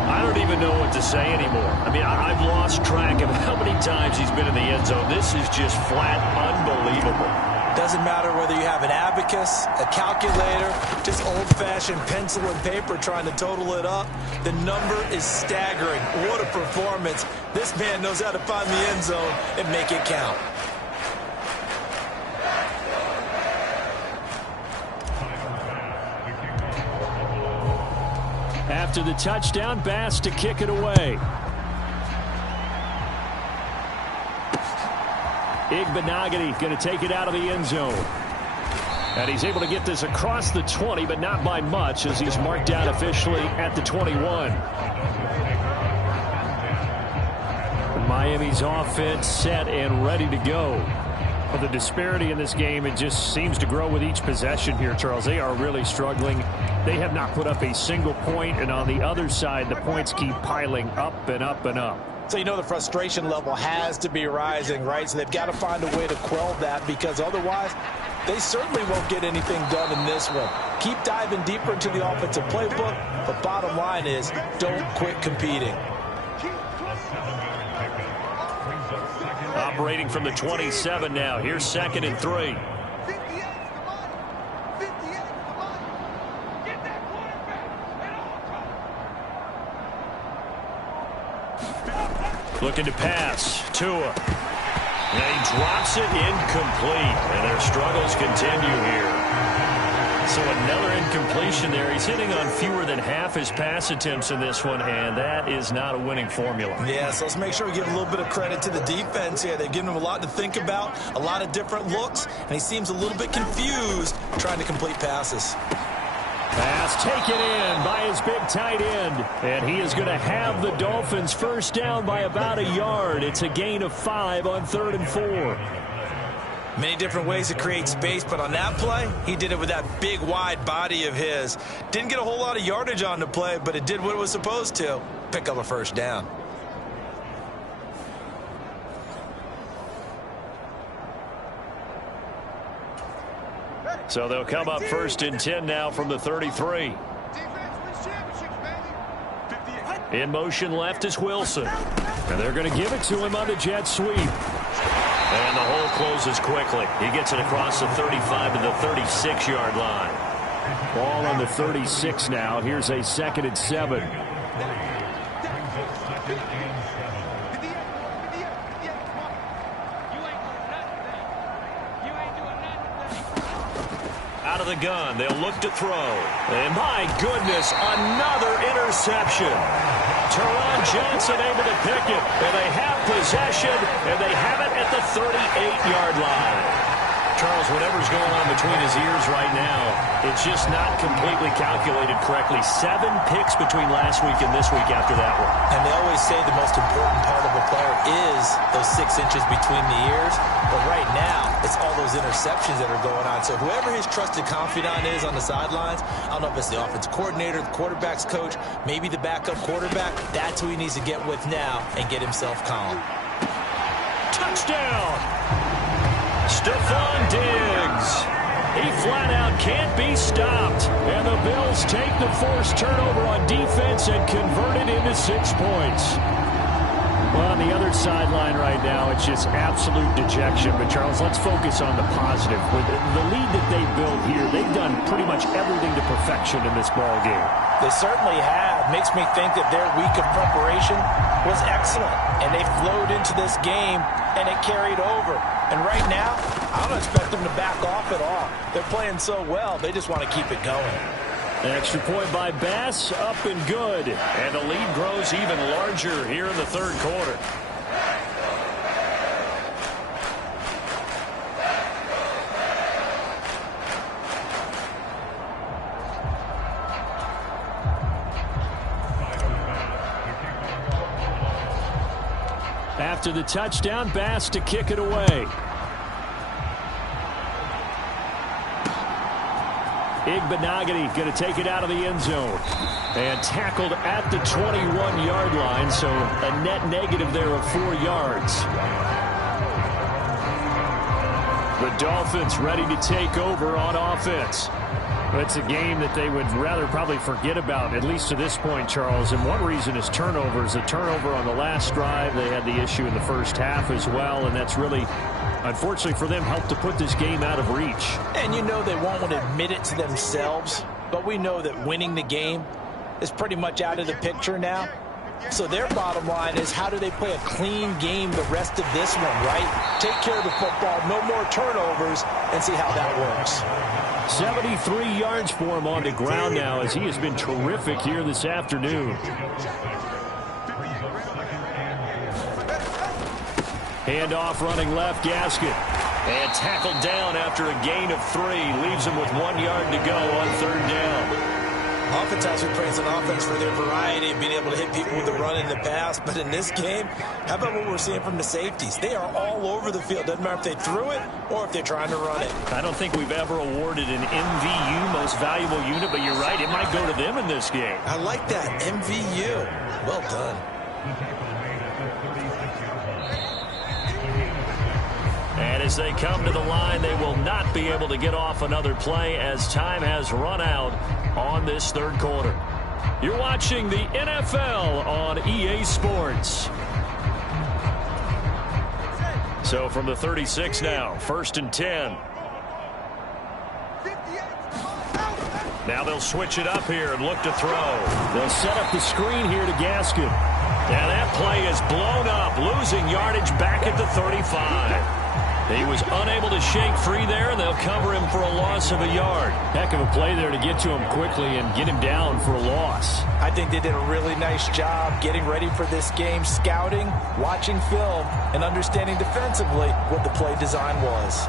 I don't even know what to say anymore. I mean, I've lost track of how many times he's been in the end zone. This is just flat unbelievable. Doesn't matter whether you have an abacus, a calculator, just old-fashioned pencil and paper trying to total it up. The number is staggering. What a performance. This man knows how to find the end zone and make it count. After the touchdown, Bass to kick it away. Igbenogany going to take it out of the end zone. And he's able to get this across the 20, but not by much, as he's marked down officially at the 21. Miami's offense set and ready to go. Well, the disparity in this game, it just seems to grow with each possession here, Charles. They are really struggling. They have not put up a single point, and on the other side, the points keep piling up and up and up. So you know the frustration level has to be rising, right? So they've got to find a way to quell that, because otherwise they certainly won't get anything done in this one. Keep diving deeper into the offensive playbook, but bottom line is don't quit competing. Operating from the 27 now. Here's 2nd and 3. Looking to pass. Tua. And he drops it incomplete. And their struggles continue here. So another incompletion there. He's hitting on fewer than half his pass attempts in this one, and that is not a winning formula. Yeah, so let's make sure we give a little bit of credit to the defense here. They've given him a lot to think about, a lot of different looks, and he seems a little bit confused trying to complete passes. Pass taken in by his big tight end, and he is going to have the Dolphins first down by about a yard. It's a gain of 5 on 3rd and 4. Many different ways to create space, but on that play, he did it with that big, wide body of his. Didn't get a whole lot of yardage on the play, but it did what it was supposed to. Pick up a first down. So they'll come up 1st and 10 now from the 33. In motion left is Wilson. And they're going to give it to him on the jet sweep. And the hole closes quickly. He gets it across the 35 to the 36-yard line. Ball on the 36 now. Here's a 2nd and 7. Out of the gun. They'll look to throw. And my goodness, another interception. Teron Johnson able to pick it, and they have possession, and they have it at the 38-yard line. Charles, whatever's going on between his ears right now, it's just not completely calculated correctly. 7 picks between last week and this week after that one. And they always say the most important part of a player is those 6 inches between the ears. But right now, it's all those interceptions that are going on. So whoever his trusted confidant is on the sidelines, I don't know if it's the offensive coordinator, the quarterback's coach, maybe the backup quarterback, that's who he needs to get with now and get himself calm. Touchdown! Stephon Diggs. He flat out can't be stopped. And the Bills take the forced turnover on defense and convert it into 6 points. Well, on the other sideline right now, it's just absolute dejection. But, Charles, let's focus on the positive. With the lead that they built here, they've done pretty much everything to perfection in this ball game. They certainly have. Makes me think that their week of preparation was excellent. And they flowed into this game, and it carried over. And right now, I don't expect them to back off at all. They're playing so well, they just want to keep it going. An extra point by Bass, up and good. And the lead grows even larger here in the 3rd quarter. After the touchdown, Bass to kick it away. Igbenogany going to take it out of the end zone. And tackled at the 21-yard line, so a net negative there of 4 yards. The Dolphins ready to take over on offense. It's a game that they would rather probably forget about, at least to this point, Charles. And one reason is turnovers. A turnover on the last drive. They had the issue in the first half as well, and that's really, unfortunately for them, helped to put this game out of reach. And you know they won't want to admit it to themselves, but we know that winning the game is pretty much out of the picture now. So their bottom line is, how do they play a clean game the rest of this one, right? Take care of the football, no more turnovers, and see how that works. 73 yards for him on the ground now, as he has been terrific here this afternoon. Handoff running left, Gaskin. And tackled down after a gain of 3. Leaves him with 1 yard to go on 3rd down. Offense has been praised on offense for their variety of being able to hit people with the run and the pass. But in this game, how about what we're seeing from the safeties? They are all over the field. Doesn't matter if they threw it or if they're trying to run it. I don't think we've ever awarded an MVU, most valuable unit, but you're right, it might go to them in this game. I like that, MVU. Well done. And as they come to the line, they will not be able to get off another play as time has run out on this 3rd quarter. You're watching the NFL on EA Sports. So from the 36 now, 1st and 10. Now they'll switch it up here and look to throw. They'll set up the screen here to Gaskin. And that play is blown up, losing yardage back at the 35. He was unable to shake free there, and they'll cover him for a loss of a yard. Heck of a play there to get to him quickly and get him down for a loss. I think they did a really nice job getting ready for this game, scouting, watching film, and understanding defensively what the play design was.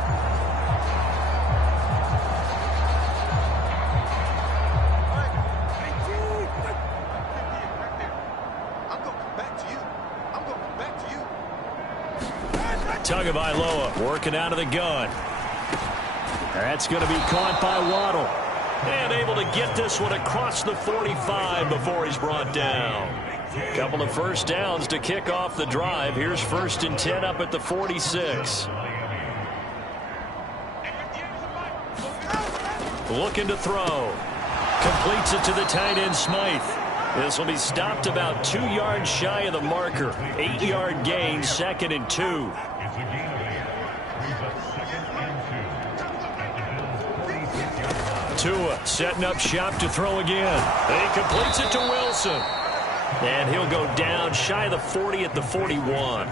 Tagovailoa working out of the gun. That's going to be caught by Waddle. And able to get this one across the 45 before he's brought down. Couple of first downs to kick off the drive. Here's 1st and 10 up at the 46. Looking to throw. Completes it to the tight end, Smythe. This will be stopped about 2 yards shy of the marker. 8-yard gain, 2nd and 2. Tua setting up shop to throw again. He completes it to Wilson. And he'll go down shy of the 40 at the 41.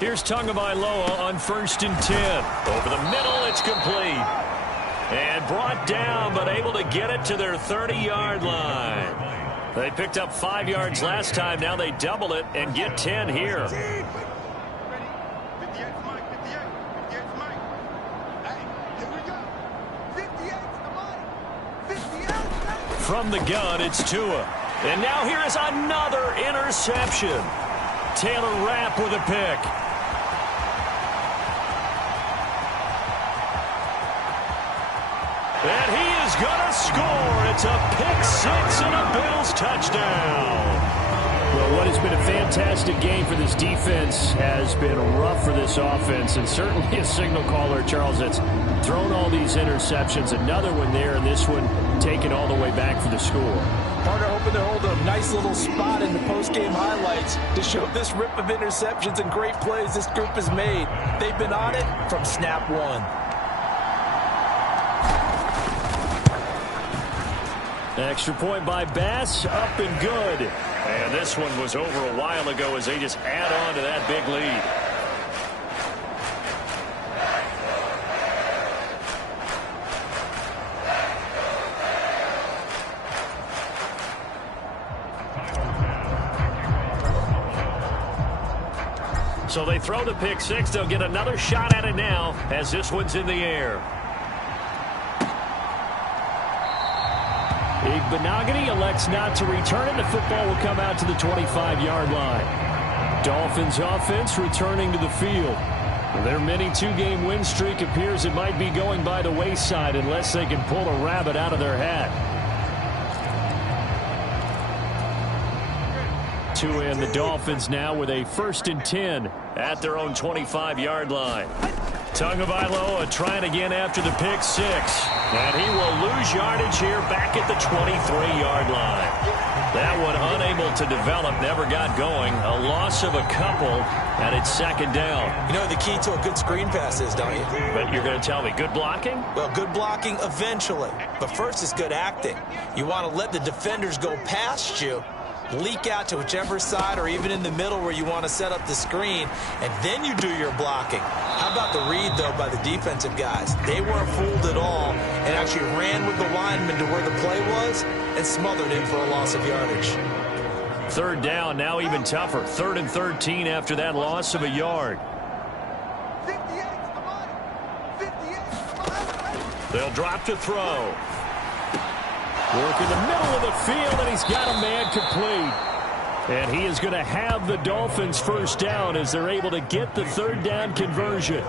Here's Tagovailoa on 1st and 10. Over the middle, it's complete. And brought down, but able to get it to their 30-yard line. They picked up 5 yards last time. Now they double it and get 10 here. From the gun, it's Tua. And now here is another interception. Taylor Rapp with a pick. And he is going to score. It's a pick six and a Bills touchdown. Well, what has been a fantastic game for this defense has been rough for this offense, and certainly a signal caller, Charles, that's thrown all these interceptions. Another one there, and this one taken all the way back for the score. Partner hoping to hold a nice little spot in the post-game highlights to show this rip of interceptions and great plays this group has made. They've been on it from snap one. Extra point by Bass, up and good. And this one was over a while ago as they just add on to that big lead. So they throw the pick six. They'll get another shot at it now as this one's in the air. Benogany elects not to return it. The football will come out to the 25-yard line. Dolphins offense returning to the field. Their mini two-game win streak appears it might be going by the wayside unless they can pull a rabbit out of their hat. Tua and the Dolphins now with a 1st and 10 at their own 25-yard line. Tagovailoa trying again after the pick six. And he will lose yardage here back at the 23-yard line. That one unable to develop, never got going. A loss of a couple, and it's 2nd down. You know the key to a good screen pass is, don't you? But you're going to tell me, good blocking? Well, good blocking eventually. But first is good acting. You want to let the defenders go past you, leak out to whichever side or even in the middle where you want to set up the screen, and then you do your blocking. How about the read, though, by the defensive guys? They weren't fooled at all and actually ran with the lineman to where the play was and smothered him for a loss of yardage. 3rd down, now even tougher. 3rd and 13 after that loss of a yard. They'll drop to throw. Work in the middle of the field, and he's got a man complete. And he is going to have the Dolphins 1st down as they're able to get the 3rd down conversion.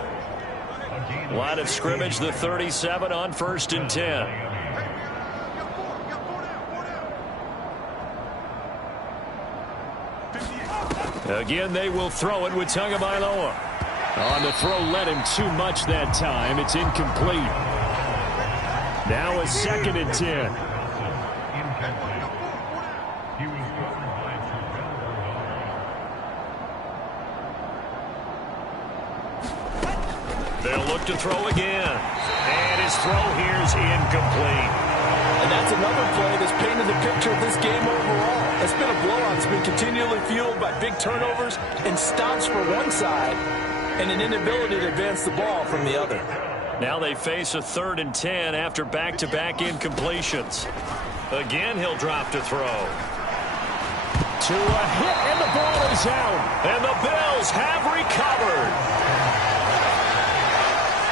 Line of scrimmage, the 37 on 1st and 10. Again, they will throw it with Tagovailoa. On the throw, led him too much that time. It's incomplete. Now a 2nd and 10. They'll look to throw again. And his throw here is incomplete. And that's another play that's painted the picture of this game overall. It's been a blowout. It's been continually fueled by big turnovers and stops for one side and an inability to advance the ball from the other. Now they face a 3rd and 10 after back-to-back incompletions. Again, he'll drop to throw. To a hit, and the ball is out. And the Bills have recovered.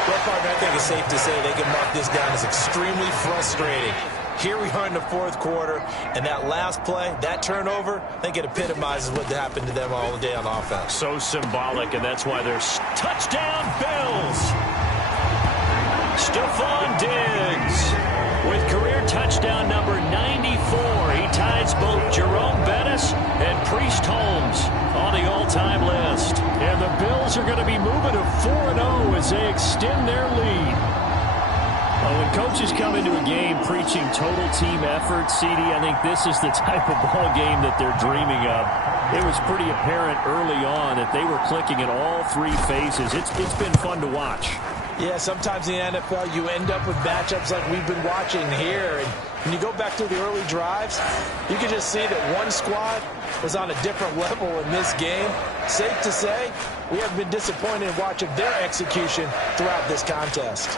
Well, partner, I think it's safe to say they can mark this down as extremely frustrating. Here we are in the 4th quarter, and that last play, that turnover, I think it epitomizes what happened to them all day on offense. So symbolic, and that's why there's touchdown Bills. Stephon Diggs with career touchdown number 94. He ties both Jerome Bettis and Priest Holmes on the all-time list. And the Bills are going to be moving to 4-0 as they extend their lead. Well, when coaches come into a game preaching total team effort, CD, I think this is the type of ball game that they're dreaming of. It was pretty apparent early on that they were clicking in all 3 phases. It's been fun to watch. Yeah, sometimes in the NFL you end up with matchups like we've been watching here. And when you go back to the early drives, you can just see that one squad was on a different level in this game. Safe to say, we have been disappointed in watching their execution throughout this contest.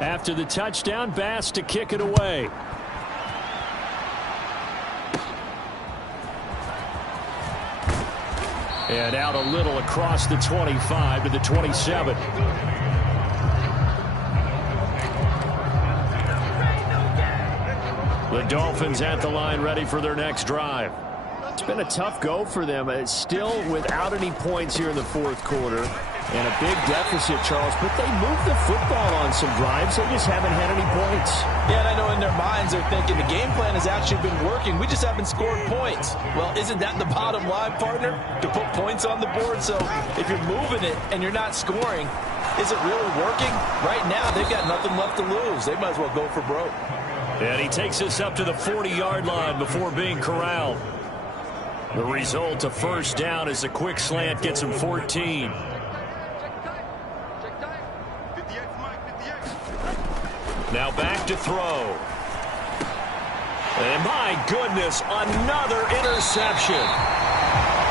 After the touchdown, Bass to kick it away. And out a little across the 25 to the 27. The Dolphins at the line ready for their next drive. It's been a tough go for them. It's still without any points here in the 4th quarter. And a big deficit, Charles, but they moved the football on some drives. They just haven't had any points. Yeah, and I know in their minds they're thinking the game plan has actually been working. We just haven't scored points. Well, isn't that the bottom line, partner? To put points on the board. So if you're moving it and you're not scoring, is it really working? Right now, they've got nothing left to lose. They might as well go for broke. And he takes us up to the 40-yard line before being corralled. The result, a first down, as a quick slant gets him 14. Now back to throw. And my goodness, another interception.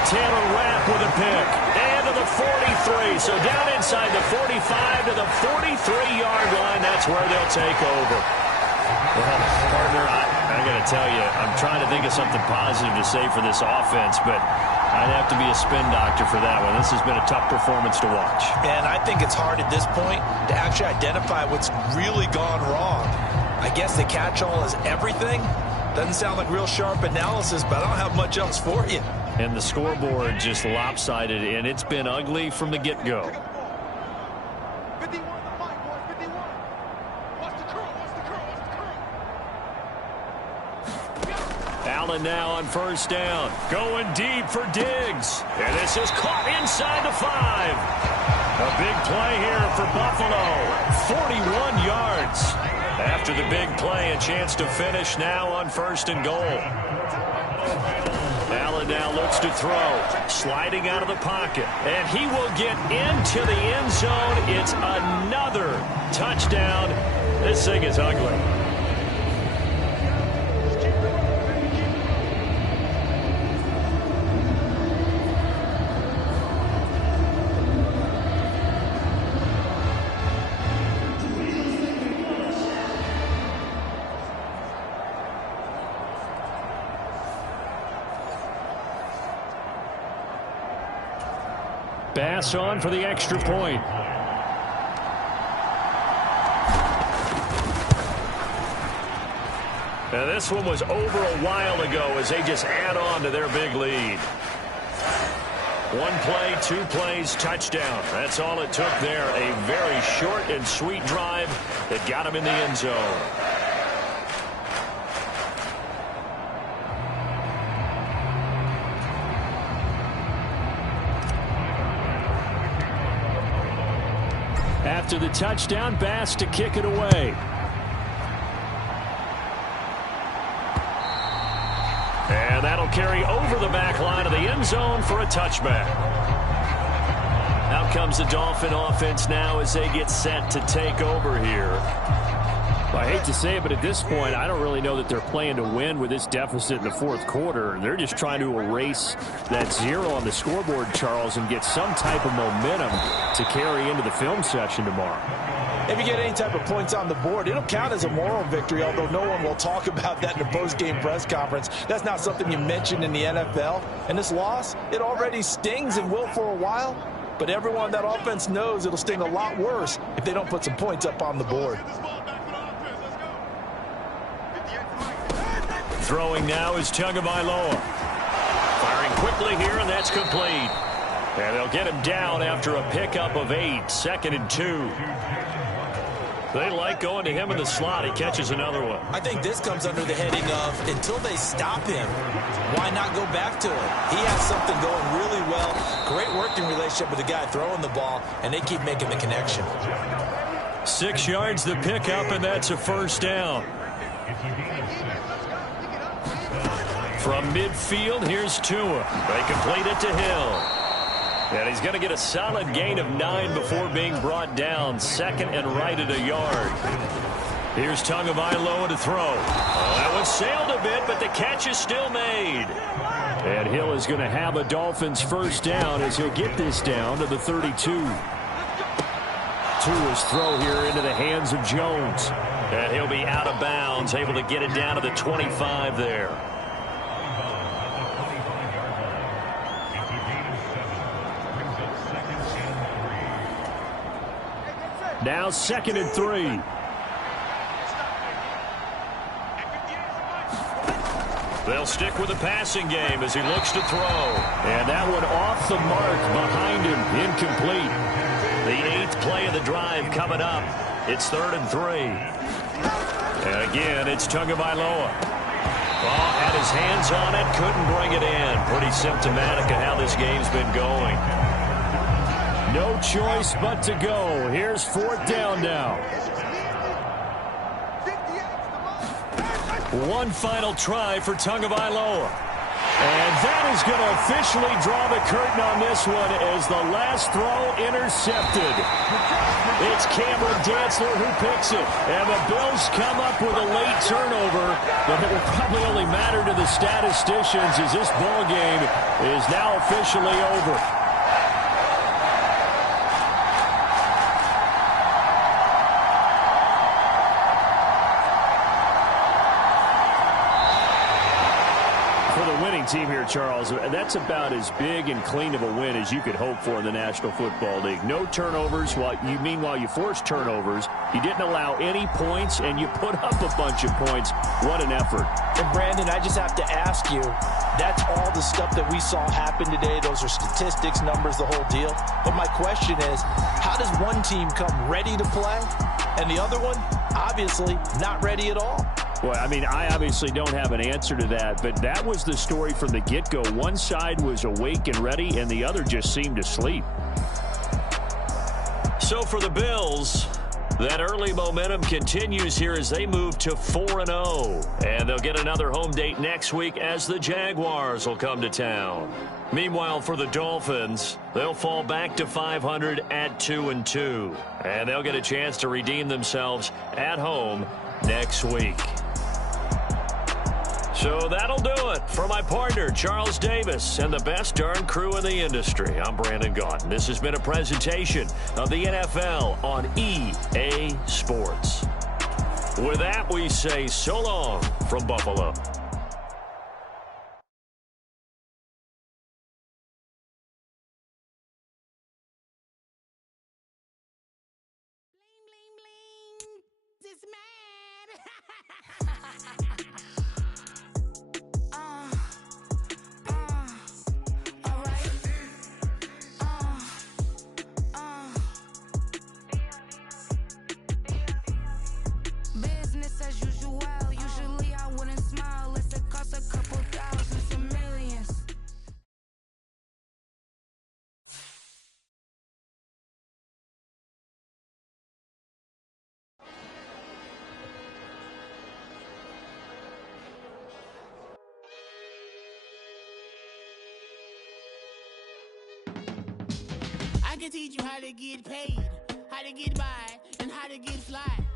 Taylor Rapp with a pick. And to the 43. So down inside the 45 to the 43-yard line. That's where they'll take over. Well, partner, I got to tell you, I'm trying to think of something positive to say for this offense, but I'd have to be a spin doctor for that one. This has been a tough performance to watch. And I think it's hard at this point to actually identify what's really gone wrong. I guess the catch-all is everything. Doesn't sound like real sharp analysis, but I don't have much else for you. And the scoreboard just lopsided, and it's been ugly from the get-go. Allen now on first down. Going deep for Diggs. And this is caught inside the 5. A big play here for Buffalo. 41 yards. After the big play, a chance to finish now on 1st and goal. Allen now looks to throw. Sliding out of the pocket. And he will get into the end zone. It's another touchdown. This thing is ugly. Bass on for the extra point. And this one was over a while ago as they just add on to their big lead. 1 play, 2 plays, touchdown. That's all it took there. A very short and sweet drive that got him in the end zone. After the touchdown, Bass to kick it away. He'll carry over the back line of the end zone for a touchback. Out comes the Dolphin offense now as they get set to take over here. Well, I hate to say it, but at this point, I don't really know that they're playing to win with this deficit in the fourth quarter. They're just trying to erase that 0 on the scoreboard, Charles, and get some type of momentum to carry into the film session tomorrow. If you get any type of points on the board, it'll count as a moral victory, although no one will talk about that in the post-game press conference. That's not something you mentioned in the NFL. And this loss, it already stings and will for a while, but everyone on that offense knows it'll sting a lot worse if they don't put some points up on the board. Throwing now is Tagovailoa. Firing quickly here, and that's complete. And they'll get him down after a pickup of 8, 2nd and 2. They like going to him in the slot. He catches another one. I think this comes under the heading of until they stop him, why not go back to him? He has something going really well. Great working relationship with the guy throwing the ball, and they keep making the connection. 6 yards the pickup, and that's a first down. From midfield, here's Tua. They complete it to Hill. And he's going to get a solid gain of 9 before being brought down. 2nd and right at a yard. Here's Tagovailoa to throw. Oh, that one sailed a bit, but the catch is still made. And Hill is going to have a Dolphins first down as he'll get this down to the 32. Tua's throw here into the hands of Jones. And he'll be out of bounds, able to get it down to the 25 there. Now 2nd and 3. They'll stick with the passing game as he looks to throw. And that one off the mark behind him, incomplete. The 8th play of the drive coming up. It's 3rd and 3. And again, it's Tagovailoa. Oh, had his hands on it, couldn't bring it in. Pretty symptomatic of how this game's been going. No choice but to go. Here's 4th down now. One final try for Tagovailoa. And that is going to officially draw the curtain on this one as the last throw intercepted. It's Cameron Dantzler who picks it. And the Bills come up with a late turnover, but it will probably only matter to the statisticians as this ball game is now officially over. Team here, Charles, that's about as big and clean of a win as you could hope for in the National Football League. No turnovers. Meanwhile, you forced turnovers. You didn't allow any points, and you put up a bunch of points. What an effort. And, Brandon, I just have to ask you, that's all the stuff that we saw happen today. Those are statistics, numbers, the whole deal. But my question is, how does one team come ready to play, and the other one, obviously, not ready at all? Well, I mean, I obviously don't have an answer to that, but that was the story from the get-go. One side was awake and ready, and the other just seemed asleep. So for the Bills, that early momentum continues here as they move to 4-0. And they'll get another home date next week as the Jaguars will come to town. Meanwhile, for the Dolphins, they'll fall back to 500 at 2-2. And they'll get a chance to redeem themselves at home next week. So that'll do it for my partner, Charles Davis, and the best darn crew in the industry. I'm Brandon Gaudin. This has been a presentation of the NFL on EA Sports. With that, we say so long from Buffalo. Business as usual, usually I wouldn't smile I can teach you how to get paid, how to get by, and how to get fly.